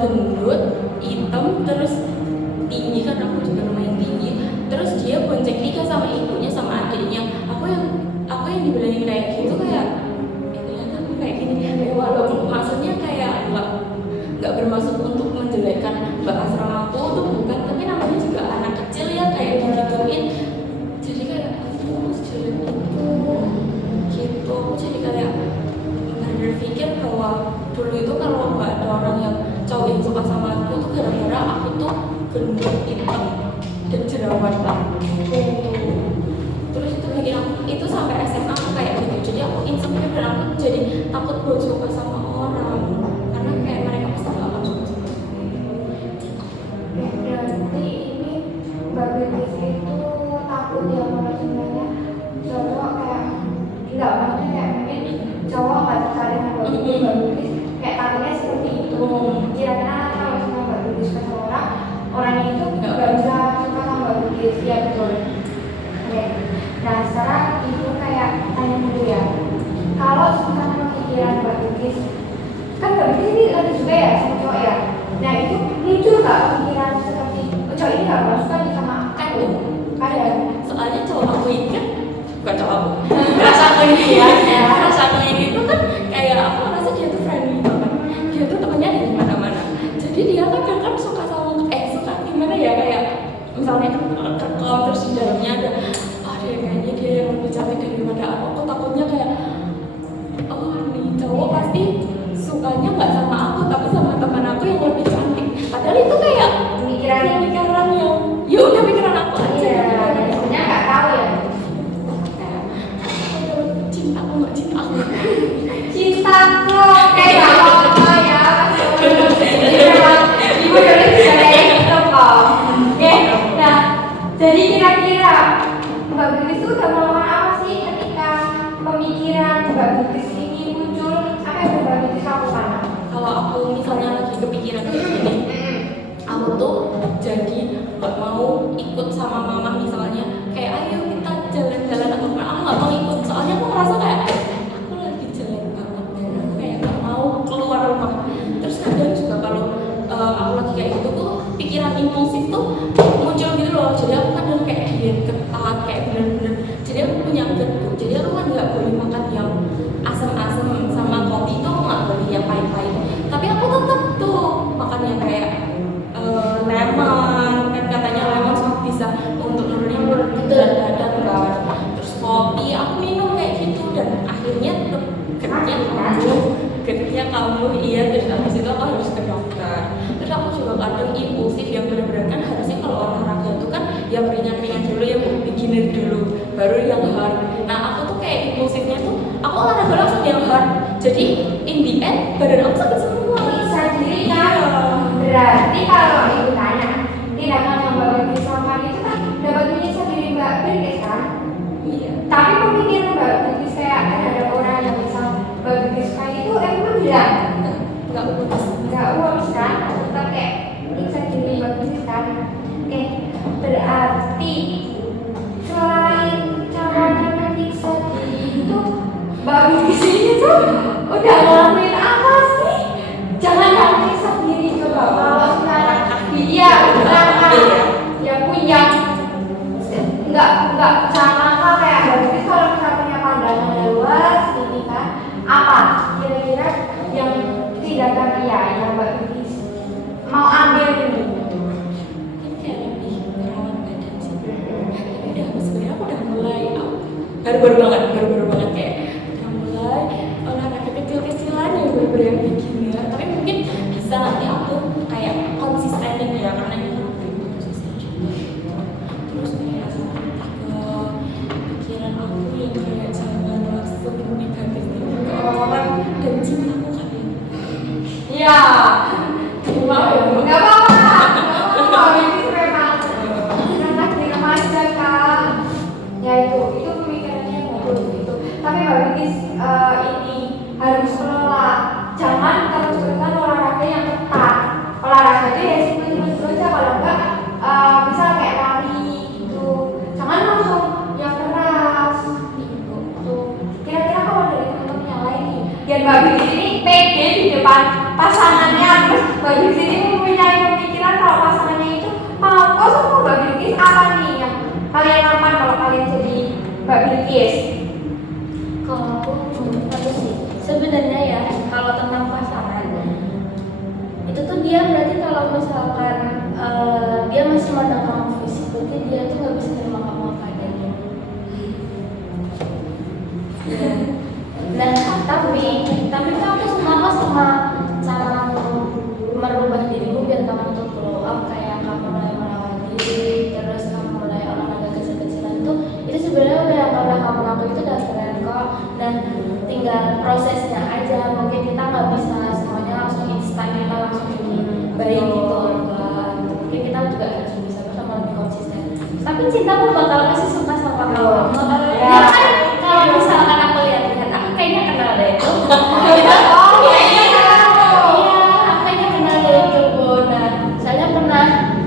gendut, hitam, terus tinggi, kan aku juga lumayan tinggi. Terus dia bonceng tiga sama ibunya sama adiknya. Aku yang dibilangin kayak gitu kayak ternyata aku kayak gini. Walaupun maksudnya kayak nggak bermaksud untuk menjelekkan mbak asramaku tuh bukan, tapi namanya juga anak kecil ya kayak digituin. Jadi kayak aku sejelek itu gitu. Aku jadi kayak berpikir bahwa dulu itu kalau nggak ada orang yang cowok yang suka sama aku tuh gara-gara aku tuh gendut, hitam, dan jerawatan gitu. Terus itu bikin aku, itu sampai SMA aku kayak gitu. Jadi aku insecure dan aku jadi takut buat suka sama orang karena kayak mereka pasti gak akan suka sama aku. Berarti ini Mbak Bilkis itu takut ya kalau sebenarnya cowok kayak enggak, maksudnya kayak mungkin cowok nggak tertarik sama Mbak Bilkis, kayak takutnya seperti itu. Kira-kira kalau sama Mbak Bilkis ke orang, orangnya itu nggak bisa Iya betul. Oke. Nah sekarang ibu kayak tanya dulu ya. Kalau sekarang pemikiran Mbak Bugis, kan Mbak Bugis ini lagi juga ya sama cowok ya. Nah itu muncul nggak pemikiran seperti cowok ini nggak suka nih sama aku? Ada. Soalnya cowok aku ini kan bukan cowok aku. Rasa aku ini ya. Rasa aku ini tuh kan kayak aku merasa dia tuh friendly banget. Dia tuh temennya ada di mana-mana. Jadi dia kan suka sama suka gimana ya kayak misalnya kekom terus di dalamnya ada kayaknya dia yang lebih cantik daripada aku takutnya kayak nih cowok pasti sukanya nggak sama aku tapi sama teman aku yang lebih cantik padahal itu kayak Pemikiran yang ya udah pikiran aku aja sebenarnya nggak tahu ya. kayak cinta aku nggak cinta aku Cintaku kayak apa ya? Jadi memang ibu dari juga kayak gitu kok. Oke, nah jadi kira-kira Mbak Bugis itu udah melakukan apa sih ketika pemikiran Mbak Bugis ini muncul? Apa yang Mbak Bugis lakukan? kalau aku misalnya lagi kepikiran kayak gini aku tuh jadi nggak mau ikut sama mama misalnya kayak ayo kita jalan-jalan atau aku nggak mau ikut soalnya aku merasa kayak aku lagi jelek banget dan aku kayak nggak mau keluar rumah terus kadang juga kalau aku lagi kayak gitu tuh pikiran impulsif tuh muncul gitu loh jadi aku kadang kayak diet ketat kayak bener-bener jadi aku punya getku jadi aku kan nggak boleh makan yang asam-asam sama kopi itu aku nggak boleh yang pahit-pahit tapi aku tetap tuh makan yang kayak lemon kan katanya lemon bisa untuk nurunin berat badan kan terus kopi aku minum kayak gitu dan akhirnya tetap getnya kambuh iya terus habis itu aku harus ke dokter terus aku juga kadang impulsif yang benar-benar kan harusnya kalau olahraga itu kan yang ringan-ringan dulu yang beginner dulu baru yang hard nah aku tuh kayak impulsifnya tuh aku olahraga langsung yang hard jadi in the end badan aku sakit semua Bisa diri kan? Berarti kalau ibu tanya tindakan yang Mbak Bugis lakukan itu kan dapat menyiksa diri Mbak Bugis kan? iya Tapi pemikiran Mbak Bugis kayak ada orang yang bisa Mbak Bugis kayak itu emang bilang nggak bagus nggak uang kan? Tetap kayak menyiksa diri Mbak Bugis kan? Oke, berarti selain caranya menyiksa diri itu Mbak Bugis ini tuh udah ngelakuin apa sih? Jangan menyiksa diri coba kalau sekarang dia yang punya nggak sama kayak Mbak Bugis kalau misalnya punya pandangan luas ini kan apa kira-kira yang tindakan yang Mbak Bugis mau ambil ini? kan kayak lebih merawat badan sih tapi udah sebenarnya aku udah mulai baru-baru banget kayak udah mulai olahraga kecil-kecilan yang bener-bener yang beginner tapi mungkin bisa nanti aku kayak konsistenin ya karena ini kan aku belum konsisten juga terus kayak pikiran aku yang kayak jangan langsung negatif ke orang dan cintaku kalian Iya, nggak apa-apa. Mbak Bugis memang anak di remaja kan. Ya itu pemikirannya yang bagus gitu. Tapi Mbak Bugis ini harus kelola. Jangan terus-terusan olahraga yang ketat. Olahraga itu ya simpel-simpel aja kalau enggak bisa kayak lari gitu. Jangan langsung yang keras gitu. Kira-kira kalau dari teman-teman yang lain nih, biar Mbak Bugis ini pede di depan pasangannya terus Mbak Bugis ini mempunyai pemikiran kalau pasangannya itu mau sama Mbak Bugis apa nih yang kalian lakukan kalau kalian jadi Mbak Bugis? Kalau aku menurut aku sih sebenarnya ya kalau tentang pasangan itu tuh dia berarti kalau misalkan dia masih mandang kamu fisik berarti dia tuh nggak bisa terima kamu apa adanya. Nah tapi tuh aku suka kok sama cara merubah dirimu biar kamu tuh glow up kayak kamu mulai merawat diri terus kamu mulai olahraga kecil-kecilan tuh itu sebenarnya udah yang pernah kamu lakuin itu udah keren kok dan tinggal prosesnya aja mungkin kita nggak bisa semuanya langsung instan kita langsung jadi baik gitu enggak mungkin kita juga harus bisa sama lebih konsisten tapi cinta pun bakal pasti suka sama kamu ya kan kalau misalkan aku lihat aku kayaknya kenal deh itu aku kayaknya kenal dari itu nah soalnya pernah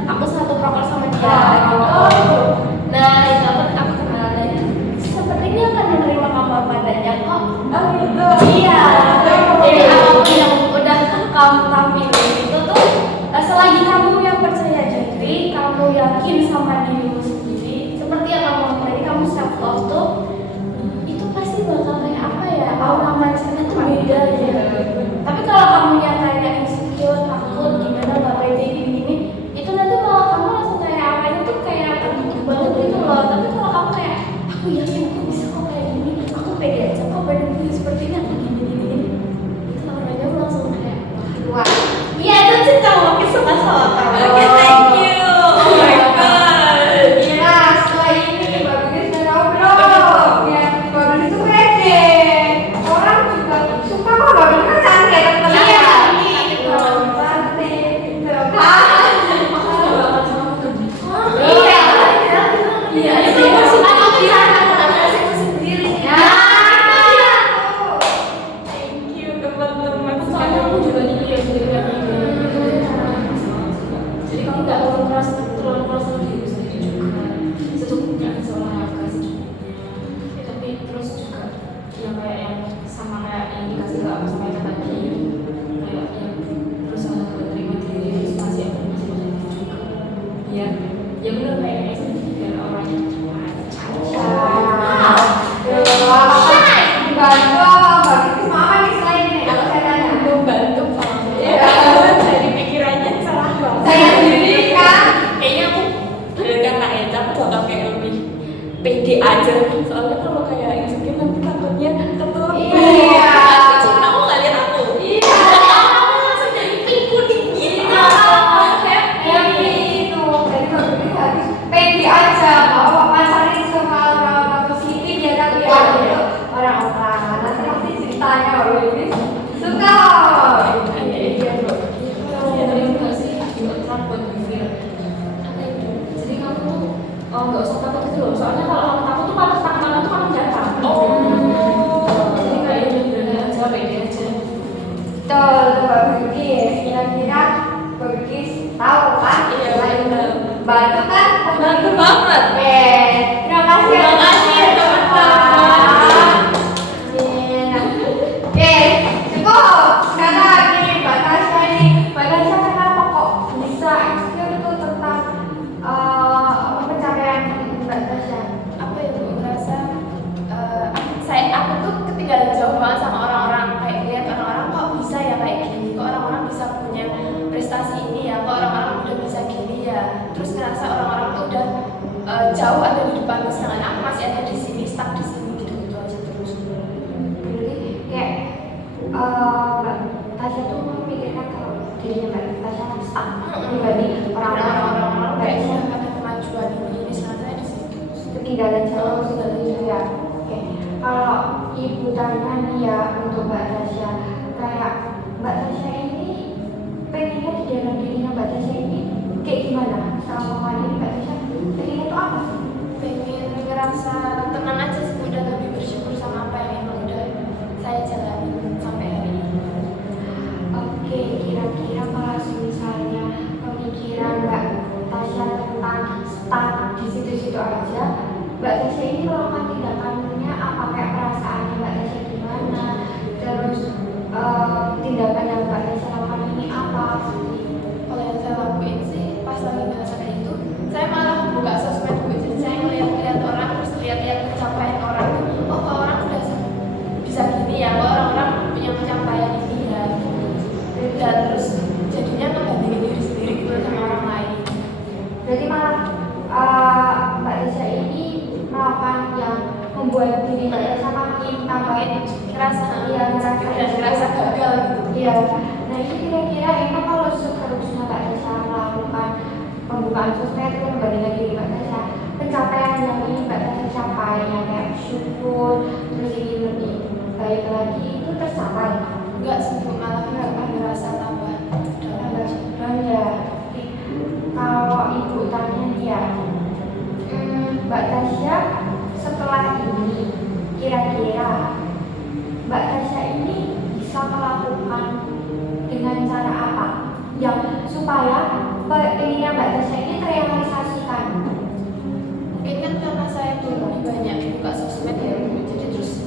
aku satu proker sama dia gitu sama dirimu sendiri, seperti yang kamu lakukan tadi, kamu self love tuh itu pasti bakal kayak apa ya, aura mindsetnya tuh beda aja. Tapi kalau kamu yang kayak insecure, takut, gimana gak pede gini-gini, itu nanti malah kamu langsung kayak apanya tuh kayak tertutup banget gitu loh. Tapi kalau kamu kayak aku yakin aku bisa kok kayak gini, aku pede aja kok badanku seperti ini, aku gini-gini, itu auranya langsung kayak Wah. iya itu sih cowok suka sama kamu. Oke, thank you. Oh my god. Kira setelah ini Mbak Bigis udah tahu belum? Ya, Mbak Bigis itu pede. Orang juga suka kok Mbak Bigis kan cantik ya teman-teman ya. Gitu, cantik gitu kan. Iya. Iya, itu maksudnya aku bisa itu sendiri. Ya, itu dia tuh. Thank you teman-teman. Soalnya aku juga gitu ya sendiri. Jadi kamu nggak terlalu keras sama diri sendiri juga. Secukupnya bisa olahraga secukupnya. Tapi terus juga yang kayak yang sama kayak yang dikasih ke aku sama Eka tadi, kayak yang berusaha buat terima diri terus masih banyak juga. Biar ya benar kayak Eka sendiri biar orangnya Bantu Mbak Bigis mau apa nih selain ini? Kalau saya tanya. membantu Iya. dari pikirannya salah banget. Saya sendiri kan. Kayaknya aku karena Eca aku bakal kayak lebih pede aja, soalnya kalau kayak insecure nanti takutnya keturunan. Iya. Kamu nggak lihat aku? Iya. Aku langsung jadi pink puding gitu. Happy itu. Jadi Mbak Bigis harus pede aja. Mau pacarin sama orang-orang positif ya kan ya. Itu orang-orang. Nanti pasti ceritanya Mbak Bigis suka. Iya bro. Ya terima kasih buat Trump buat Bivir. Apa itu? Jadi kamu tuh nggak usah takut gitu loh. Soalnya kalau kamu takut tuh malah tangan tuh kamu jatuh. Jadi kayak bener-bener aja pede aja. Betul, tuh Mbak Bigis. Kira-kira Mbak Bigis tahu kan? Iya, bener. Bantu kan? Bantu banget. Oke, terima kasih. Terima kasih, teman-teman. Oke, cukup. Sekarang nih Mbak Tasya ini. Mbak Tasya kenapa kok bisa insecure itu tentang pencapaian Mbak Tasya? Apa ya bu, ngerasa aku tuh ketinggalan jauh banget sama orang-orang. Kayak lihat orang-orang kok bisa ya kayak gini, kok orang-orang bisa punya prestasi ini ya, kok orang-orang udah bisa gini ya. Terus ngerasa orang-orang tuh udah jauh ada di depan, sedangkan aku masih ada di sini, stuck di sini gitu-gitu aja terus. Jadi kayak Mbak Tasya tuh memikirkan kalau dirinya Mbak Tasya stuck dibanding orang-orang Kayak kayak udah ada kemajuan ini sekarang saya di sini terus. ketinggalan jauh segala gitu ya. Oke, kalau ibu tanya nih ya untuk Mbak Tasya, kayak Mbak Tasya ini pengennya di dalam dirinya Mbak Tasya ini kayak gimana? Selama kali ini Mbak Tasya pengennya tuh apa sih? Pengen ngerasa tenang aja sih, udah lebih bersyukur sama apa yang emang udah saya jalani sampai hari ini. Oke, kira-kira kalau misalnya pemikiran Mbak Tasya tentang stuck di situ-situ aja, Mbak Tasya ini melakukan tindakannya apa, kayak perasaannya Mbak Tasya gimana, terus tindakan yang Mbak Tasya lakukan ini apa? Kalau yang saya lakuin sih pas lagi ngerasa kayak itu, saya malah buka sosmed gue, jadi saya ngeliat-liat orang, terus lihat-lihat pencapaian orang. Oh kok orang udah bisa gini ya, kok orang-orang punya pencapaian ini ya gitu. Dan terus jadinya ngebandingin diri sendiri gitu sama orang lain. Berarti malah Mbak Tasya ini melakukan yang membuat diri Mbak Tasya makin tambah Ngerasa ngerasa gagal gitu. Iya. Nah itu kira-kira emang kalau seterusnya Mbak Tasya melakukan pembukaan sosmed itu membandingkan diri Mbak Tasya, pencapaian yang ini Mbak Tasya capai yang kayak syukur terus ingin lebih baik lagi itu tercapai. Enggak sih Bu, malah ngerasa tambah dalam aja. Ya. Kalau ibu tanya nih ya, Mbak Tasya setelah ini kira-kira Mbak Tasya ini bisa melakukan dengan cara apa yang supaya keinginan Mbak Tasya ini terrealisasikan? Mungkin kan karena saya tuh lebih banyak buka sosmed ya, jadi terus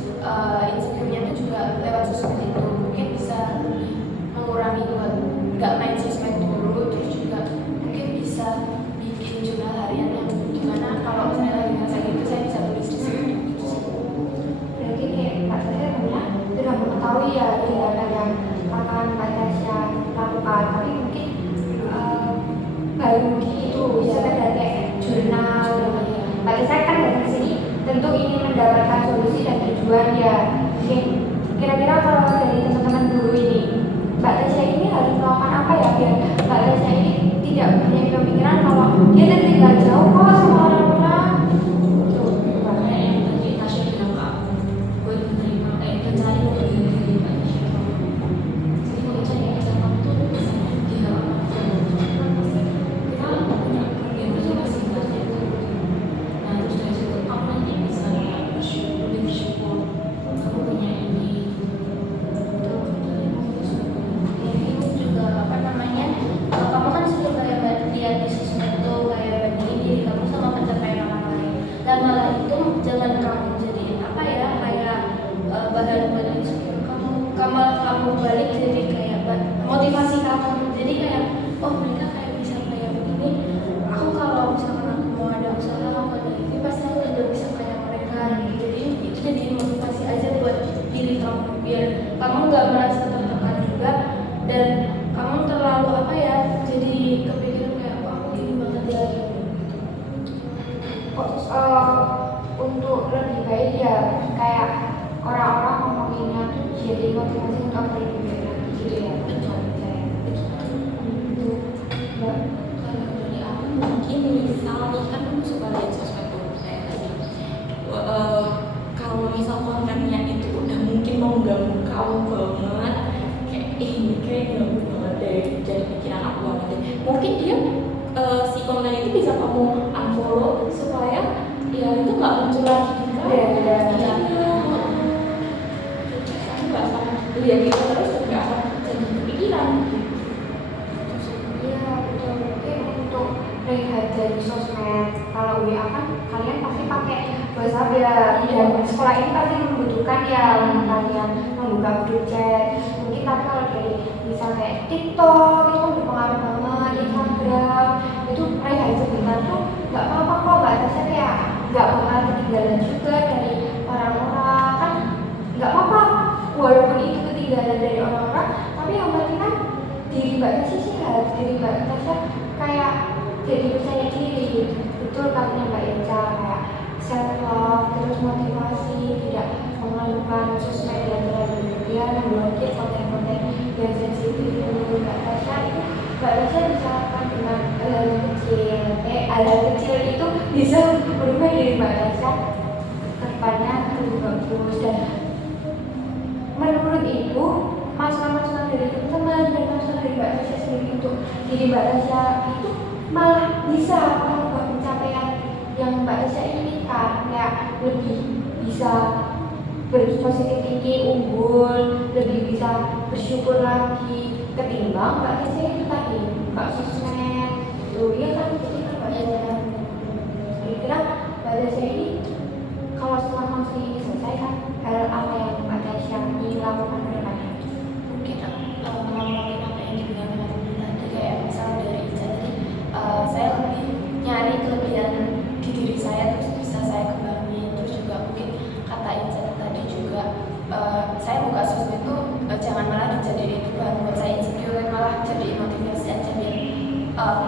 insecure-nya tuh juga lewat sosmed itu. Mungkin bisa lebih mengurangi buat nggak main sosmed dulu, terus juga mungkin bisa bikin jurnal harian yang baru itu sekedar kayak jurnal gitu. Pada saya kan datang sini tentu ingin mendapatkan solusi dan tujuan ya. Oke, kira-kira kalau dari teman-teman guru ini, Mbak Tasya ini harus melakukan apa ya biar Mbak Tasya ini tidak punya pemikiran kalau dia tertinggal jauh kok sama orang-orang. Tuh, Kayak yang tadi Tasya bilang ke aku, gue menerima mencari diri Mbak Tasya. Jadi kalau cari kerja kamu tuh bisa di halaman kita punya kegiatan masing-masing kan ya. Nah terus dari situ kamu nanti bisa lebih bersyukur kamu punya ini. Ini juga apa namanya, kamu kan sudah kayak lihat di sosmed tuh kayak bandingin diri kamu sama pencapaian orang lain, dan malah itu jangan kamu jadiin apa ya kayak bahan buat insecure kamu balik jadi kayak motivasi kamu, jadi kayak oh mereka kayak bisa kayak begini, aku kalau misalkan aku mau ada usaha aku ada ini pasti aku juga bisa kayak mereka gitu. Jadi itu jadi motivasi aja buat diri kamu biar kamu nggak merasa tertekan juga dan kamu terlalu apa ya jadi kepikiran kayak oh aku ini banget ya gitu. Untuk lebih baik ya kayak orang-orang ngomonginnya tuh jadi motivasi untuk lebih baik lagi gitu ya. Betul. Itu ya. Kalau dari aku mungkin misal nih kan aku suka lihat sosmed tuh saya tadi. Kalau misal kontennya itu udah mungkin mau ganggu kamu banget, kayak ini kayak ganggu banget deh, jadi pikiran aku banget deh. Mungkin dia si konten itu bisa kamu unfollow supaya ya itu nggak muncul lagi di kamu. Iya. Kamu nggak akan lihat itu terus dan nggak akan jadi kepikiran. Iya betul, mungkin untuk rehat dari sosmed. Kalau WA kan kalian pasti pakai WhatsApp ya. Dan sekolah ini pasti membutuhkan ya kalian membuka grup chat. Mungkin tapi kalau dari misalnya TikTok itu kan berpengaruh banget, Instagram itu rehat sebentar tuh nggak apa-apa kok. Mbak Tasya kayak nggak bakal ketinggalan juga dari orang-orang kan, nggak apa-apa walaupun itu ketinggalan dari orang-orang, tapi yang penting kan diri Mbak Tasya sehat, diri Mbak Tasya kayak jadi percaya diri. Betul katanya Mbak Eca, kayak self love, terus motivasi, tidak mengeluhkan sosmed yang terlalu berlebihan, memblokir konten-konten yang sensitif menurut Mbak Tasya. Itu Mbak Tasya bisa lakukan dengan hal kecil. Hal kecil itu bisa merubah diri Mbak Tasya ke depannya lebih bagus. Dan menurut Ibu, masukan-masukan dari teman-teman dan masukan dari Mbak Tasya sendiri untuk diri Mbak Tasya itu malah bisa mengubah pencapaian yang Mbak Tasya inginkan, kayak lebih bisa berpositif tinggi, unggul, lebih bisa bersyukur lagi ketimbang Mbak Tasya itu tadi Mbak sosmed itu ya kan. Jadi kan Mbak Tasya kira-kira Mbak Tasya ini kalau setelah konseling ini selesai kan hal apa yang Mbak Tasya ingin lakukan ke depannya? Mungkin ngomongin apa yang dibilang teman-teman tadi kayak misal dari Ica tadi, saya lebih nyari kelebihan di diri saya terus bisa saya kembangin. Terus juga mungkin kata Ica tadi juga saya buka sosmed itu jangan malah dijadiin itu bahan buat saya insecure, malah jadi motivasi aja biar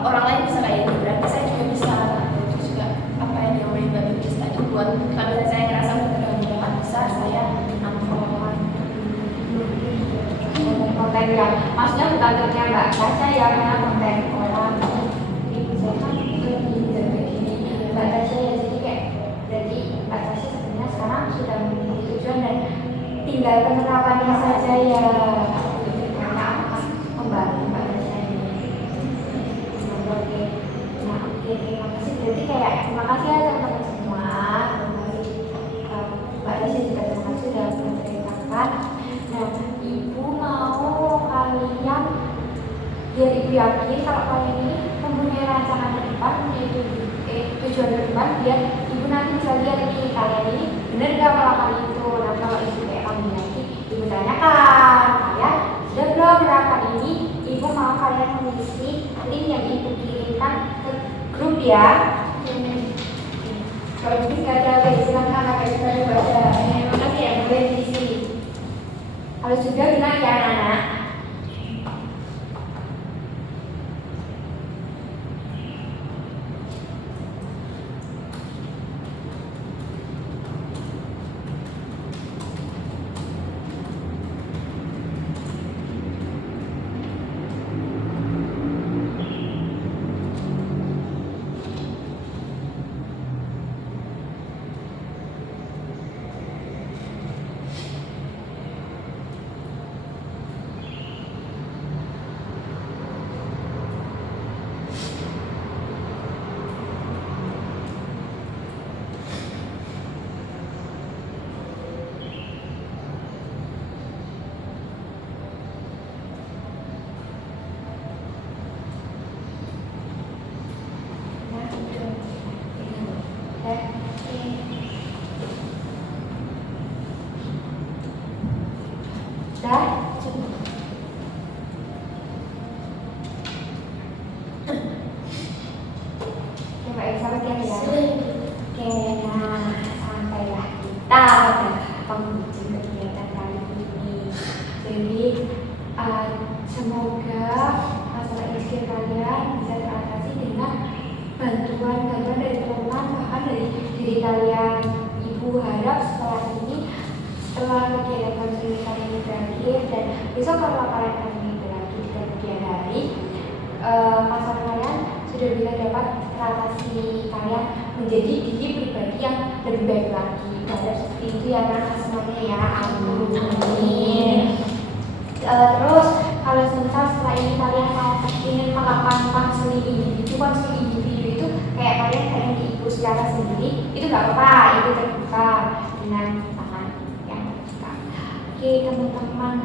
orang lain bisa kayak gitu, berarti saya juga bisa. Terus juga apa yang diomongin Mbak Bibis tadi buat kalau saya ngerasa udah terganggu banget bisa saya unfollow. Konten yang maksudnya bukan kontennya Mbak Tasya ya, karena konten orang ini saya kan lebih dari ini Mbak Tasya ya. Jadi kayak berarti Mbak Tasya sebenarnya sekarang sudah memiliki tujuan dan tinggal penerapannya saja ya. Karena apakah membantu Mbak Tasya ini. Oke, nah oke, terima kasih. Berarti kayak terima kasih ya teman-teman semua. Terima kasih Mbak Tasya juga terima kasih sudah menceritakan. Nah, Ibu mau kalian biar Ibu yakin kalau kalian ini mempunyai rancangan ke depan, mempunyai tujuan ke depan, biar Ibu nanti bisa lihat nih kalian ini benar gak melakukan itu. Nah kalau Ibu kayak kami nanti Ibu tanyakan kalian sudah belum melakukan ini, Ibu mau kalian mengisi link yang Ibu kirimkan ke grup ya. Kalau Ibu nggak ada, silahkan kakak kita baca. Terima kasih ya, boleh diisi. Kalau sudah bilang ya anak-anak. Mbak Esa lagi ya. Sudah gitu. Oke, nah sampailah kita pada penghujung kegiatan kali ini. Jadi semoga masalah istri kalian bisa teratasi dengan bantuan dari teman, bahkan dari diri kalian. Ibu harap setelah kegiatan konseling kali ini berakhir dan besok kalau kalian kami lagi di kemudian hari, masalah kalian sudah bisa dapat teratasi, kalian menjadi diri pribadi yang lebih baik lagi. Harap seperti itu ya kan semuanya ya. Amin. Terus kalau setelah ini kalian ingin melakukan konseling individu itu kayak kalian di ibu secara sendiri, itu nggak apa-apa, itu terbuka dengan tangan yang terbuka. Oke teman-teman,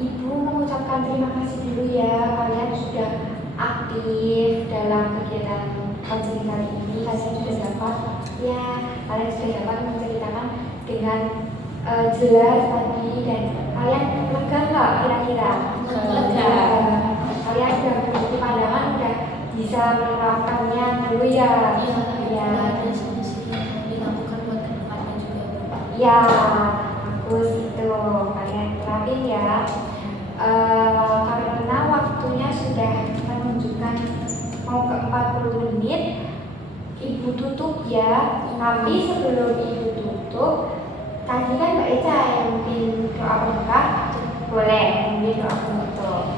ibu mengucapkan terima kasih dulu ya, kalian sudah aktif dalam kegiatan konseling kali ini. Kalian sudah dapat menceritakan dengan jelas tadi, dan kalian lega nggak kira-kira? Lega. Kalian sudah memiliki pandangan, sudah bisa menerapkannya dulu ya. Iya. Ada solusi yang dilakukan buat kedepannya juga. Ya, bagus itu, kalian terapin ya. Karena waktunya sudah menunjukkan mau ke 40 menit, ibu tutup ya. Tapi sebelum ibu tutup, tadi kan Mbak Eca yang mungkin doa pembuka, boleh mungkin doa penutup.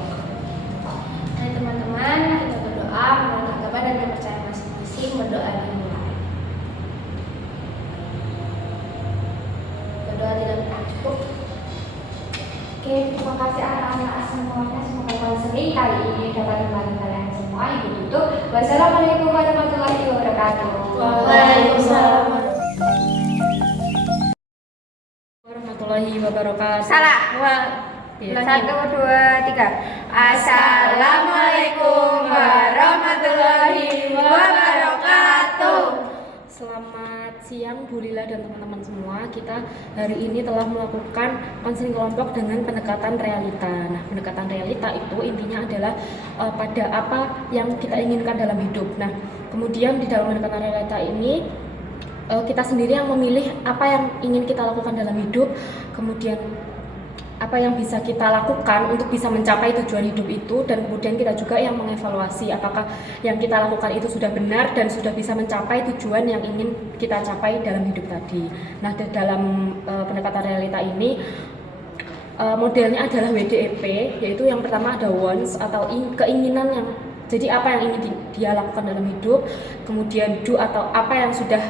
Hai teman-teman, kita berdoa menurut agama dan kepercayaan masing-masing. Berdoa dimulai. Berdoa tidak cukup. Oke, terima kasih anak-anak semuanya. Semoga konseling kali ini dapat membantu kalian semua. Ibu tutup. Wassalamualaikum warahmatullahi wabarakatuh. Waalaikumsalam. Warahmatullahi wabarakatuh. Salah. Iya. 1, 2, 3. Assalamualaikum warahmatullahi wabarakatuh. Selamat siang Bu Lila dan teman-teman semua. Kita hari ini telah melakukan konseling kelompok dengan pendekatan realita. Nah, pendekatan realita itu intinya adalah pada apa yang kita inginkan dalam hidup. Nah, kemudian di dalam pendekatan realita ini kita sendiri yang memilih apa yang ingin kita lakukan dalam hidup, kemudian apa yang bisa kita lakukan untuk bisa mencapai tujuan hidup itu, dan kemudian kita juga yang mengevaluasi apakah yang kita lakukan itu sudah benar dan sudah bisa mencapai tujuan yang ingin kita capai dalam hidup tadi. Nah, dalam pendekatan realita ini modelnya adalah WDEP, yaitu yang pertama ada wants atau keinginan, yang jadi apa yang ingin dia lakukan dalam hidup, kemudian do atau apa yang sudah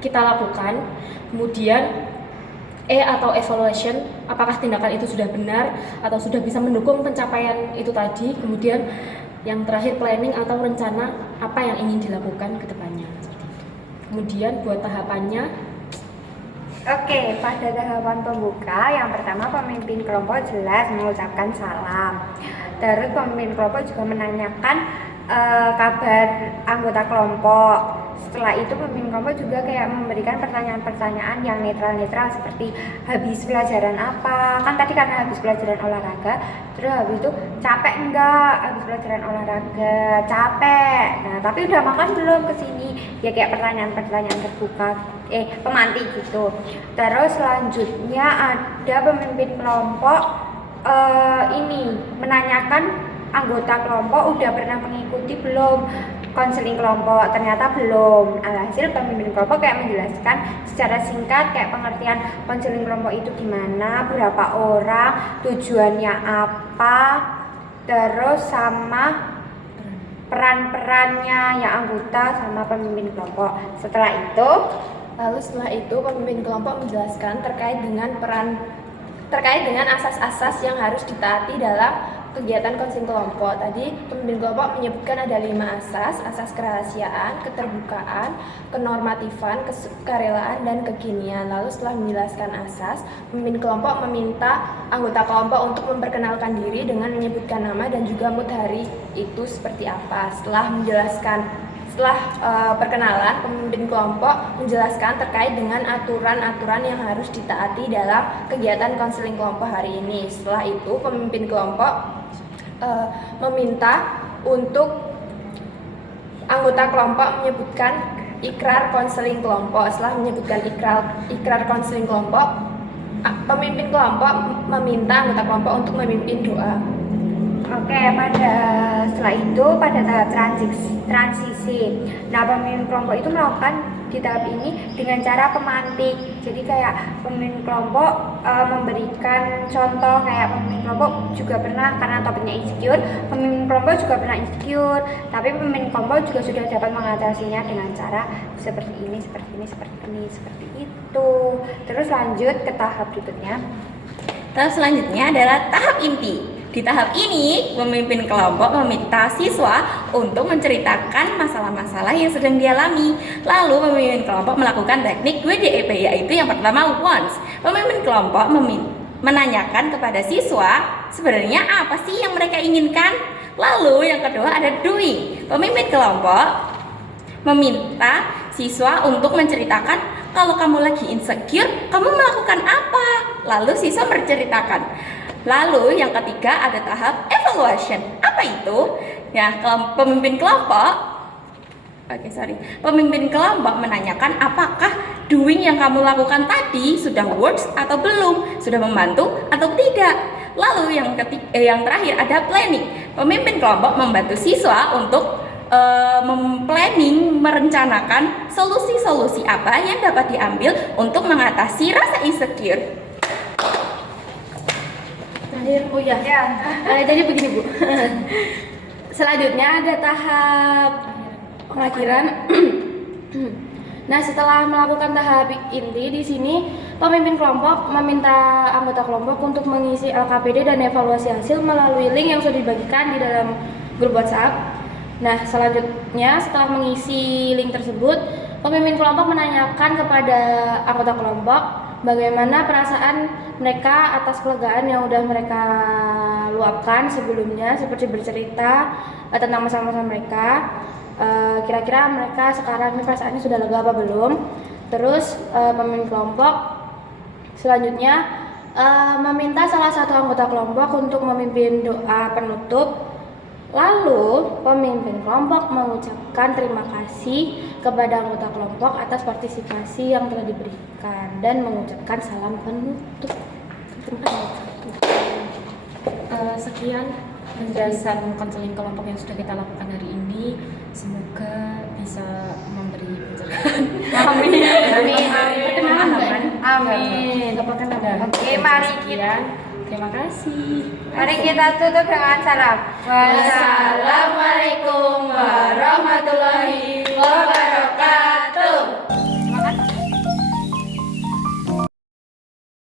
kita lakukan, kemudian E atau evaluation, apakah tindakan itu sudah benar atau sudah bisa mendukung pencapaian itu tadi, kemudian yang terakhir planning atau rencana apa yang ingin dilakukan ke depannya. Kemudian buat tahapannya, Oke, pada tahapan pembuka, yang pertama pemimpin kelompok jelas mengucapkan salam. Terus pemimpin kelompok juga menanyakan kabar anggota kelompok. Setelah itu pemimpin kelompok juga kayak memberikan pertanyaan-pertanyaan yang netral-netral, seperti habis pelajaran apa, kan tadi karena habis pelajaran olahraga, terus habis itu capek enggak habis pelajaran olahraga, capek. Nah, tapi udah makan belum kesini, ya kayak pertanyaan-pertanyaan terbuka, pemantik gitu. Terus selanjutnya ada pemimpin kelompok ini menanyakan anggota kelompok udah pernah mengikuti belum konseling kelompok. Ternyata belum. Alhasil pemimpin kelompok kayak menjelaskan secara singkat kayak pengertian konseling kelompok itu gimana, berapa orang, tujuannya apa, terus sama peran-perannya yang anggota sama pemimpin kelompok. Setelah itu pemimpin kelompok menjelaskan terkait dengan asas-asas yang harus ditaati dalam kegiatan konseling kelompok. Tadi pemimpin kelompok menyebutkan ada 5 asas: asas kerahasiaan, keterbukaan, kenormatifan, kesukarelaan, dan kekinian. Lalu setelah menjelaskan asas, pemimpin kelompok meminta anggota kelompok untuk memperkenalkan diri dengan menyebutkan nama dan juga mood hari itu seperti apa. Setelah perkenalan, pemimpin kelompok menjelaskan terkait dengan aturan-aturan yang harus ditaati dalam kegiatan konseling kelompok hari ini. Setelah itu, pemimpin kelompok meminta untuk Anggota kelompok menyebutkan ikrar konseling kelompok. Setelah menyebutkan ikrar konseling kelompok, pemimpin kelompok meminta anggota kelompok untuk memimpin doa. Oke, setelah itu pada tahap transisi. Nah, pemimpin kelompok itu melakukan di tahap ini dengan cara pemantik. Jadi kayak pemimpin kelompok memberikan contoh, kayak pemimpin kelompok juga pernah, karena topiknya insecure, pemimpin kelompok juga pernah insecure, tapi pemimpin kelompok juga sudah dapat mengatasinya dengan cara seperti ini, seperti itu. Terus lanjut ke tahap berikutnya. Tahap selanjutnya adalah tahap inti. Di tahap ini, pemimpin kelompok meminta siswa untuk menceritakan masalah-masalah yang sedang dialami. Lalu, pemimpin kelompok melakukan teknik WDEP, yaitu yang pertama wants. Pemimpin kelompok menanyakan kepada siswa sebenarnya apa sih yang mereka inginkan. Lalu, yang kedua ada doing. Pemimpin kelompok meminta siswa untuk menceritakan kalau kamu lagi insecure, kamu melakukan apa? Lalu siswa menceritakan. Lalu yang ketiga ada tahap evaluation. Apa itu? Ya, pemimpin kelompok menanyakan apakah doing yang kamu lakukan tadi sudah works atau belum, sudah membantu atau tidak. Lalu yang terakhir ada planning. Pemimpin kelompok membantu siswa untuk merencanakan solusi-solusi apa yang dapat diambil untuk mengatasi rasa insecure. Jadi begini Bu. Selanjutnya ada tahap pengakhiran. Nah, setelah melakukan tahap inti di sini, pemimpin kelompok meminta anggota kelompok untuk mengisi LKPD dan evaluasi hasil melalui link yang sudah dibagikan di dalam grup WhatsApp. Nah, selanjutnya setelah mengisi link tersebut, pemimpin kelompok menanyakan kepada anggota kelompok bagaimana perasaan mereka atas kelegaan yang udah mereka luapkan sebelumnya, seperti bercerita tentang masalah-masalah mereka. Kira-kira mereka sekarang ini perasaannya sudah lega apa belum. Terus pemimpin kelompok selanjutnya meminta salah satu anggota kelompok untuk memimpin doa penutup. Lalu pemimpin kelompok mengucapkan terima kasih kepada anggota kelompok atas partisipasi yang telah diberikan dan mengucapkan salam penutup. Sekian penjelasan konseling kelompok yang sudah kita lakukan hari ini. Semoga bisa memberi pencerahan. Amin. Oke, mari kita Terima kasih. Mari kita tutup dengan salam. Wassalamualaikum warahmatullahi wabarakatuh.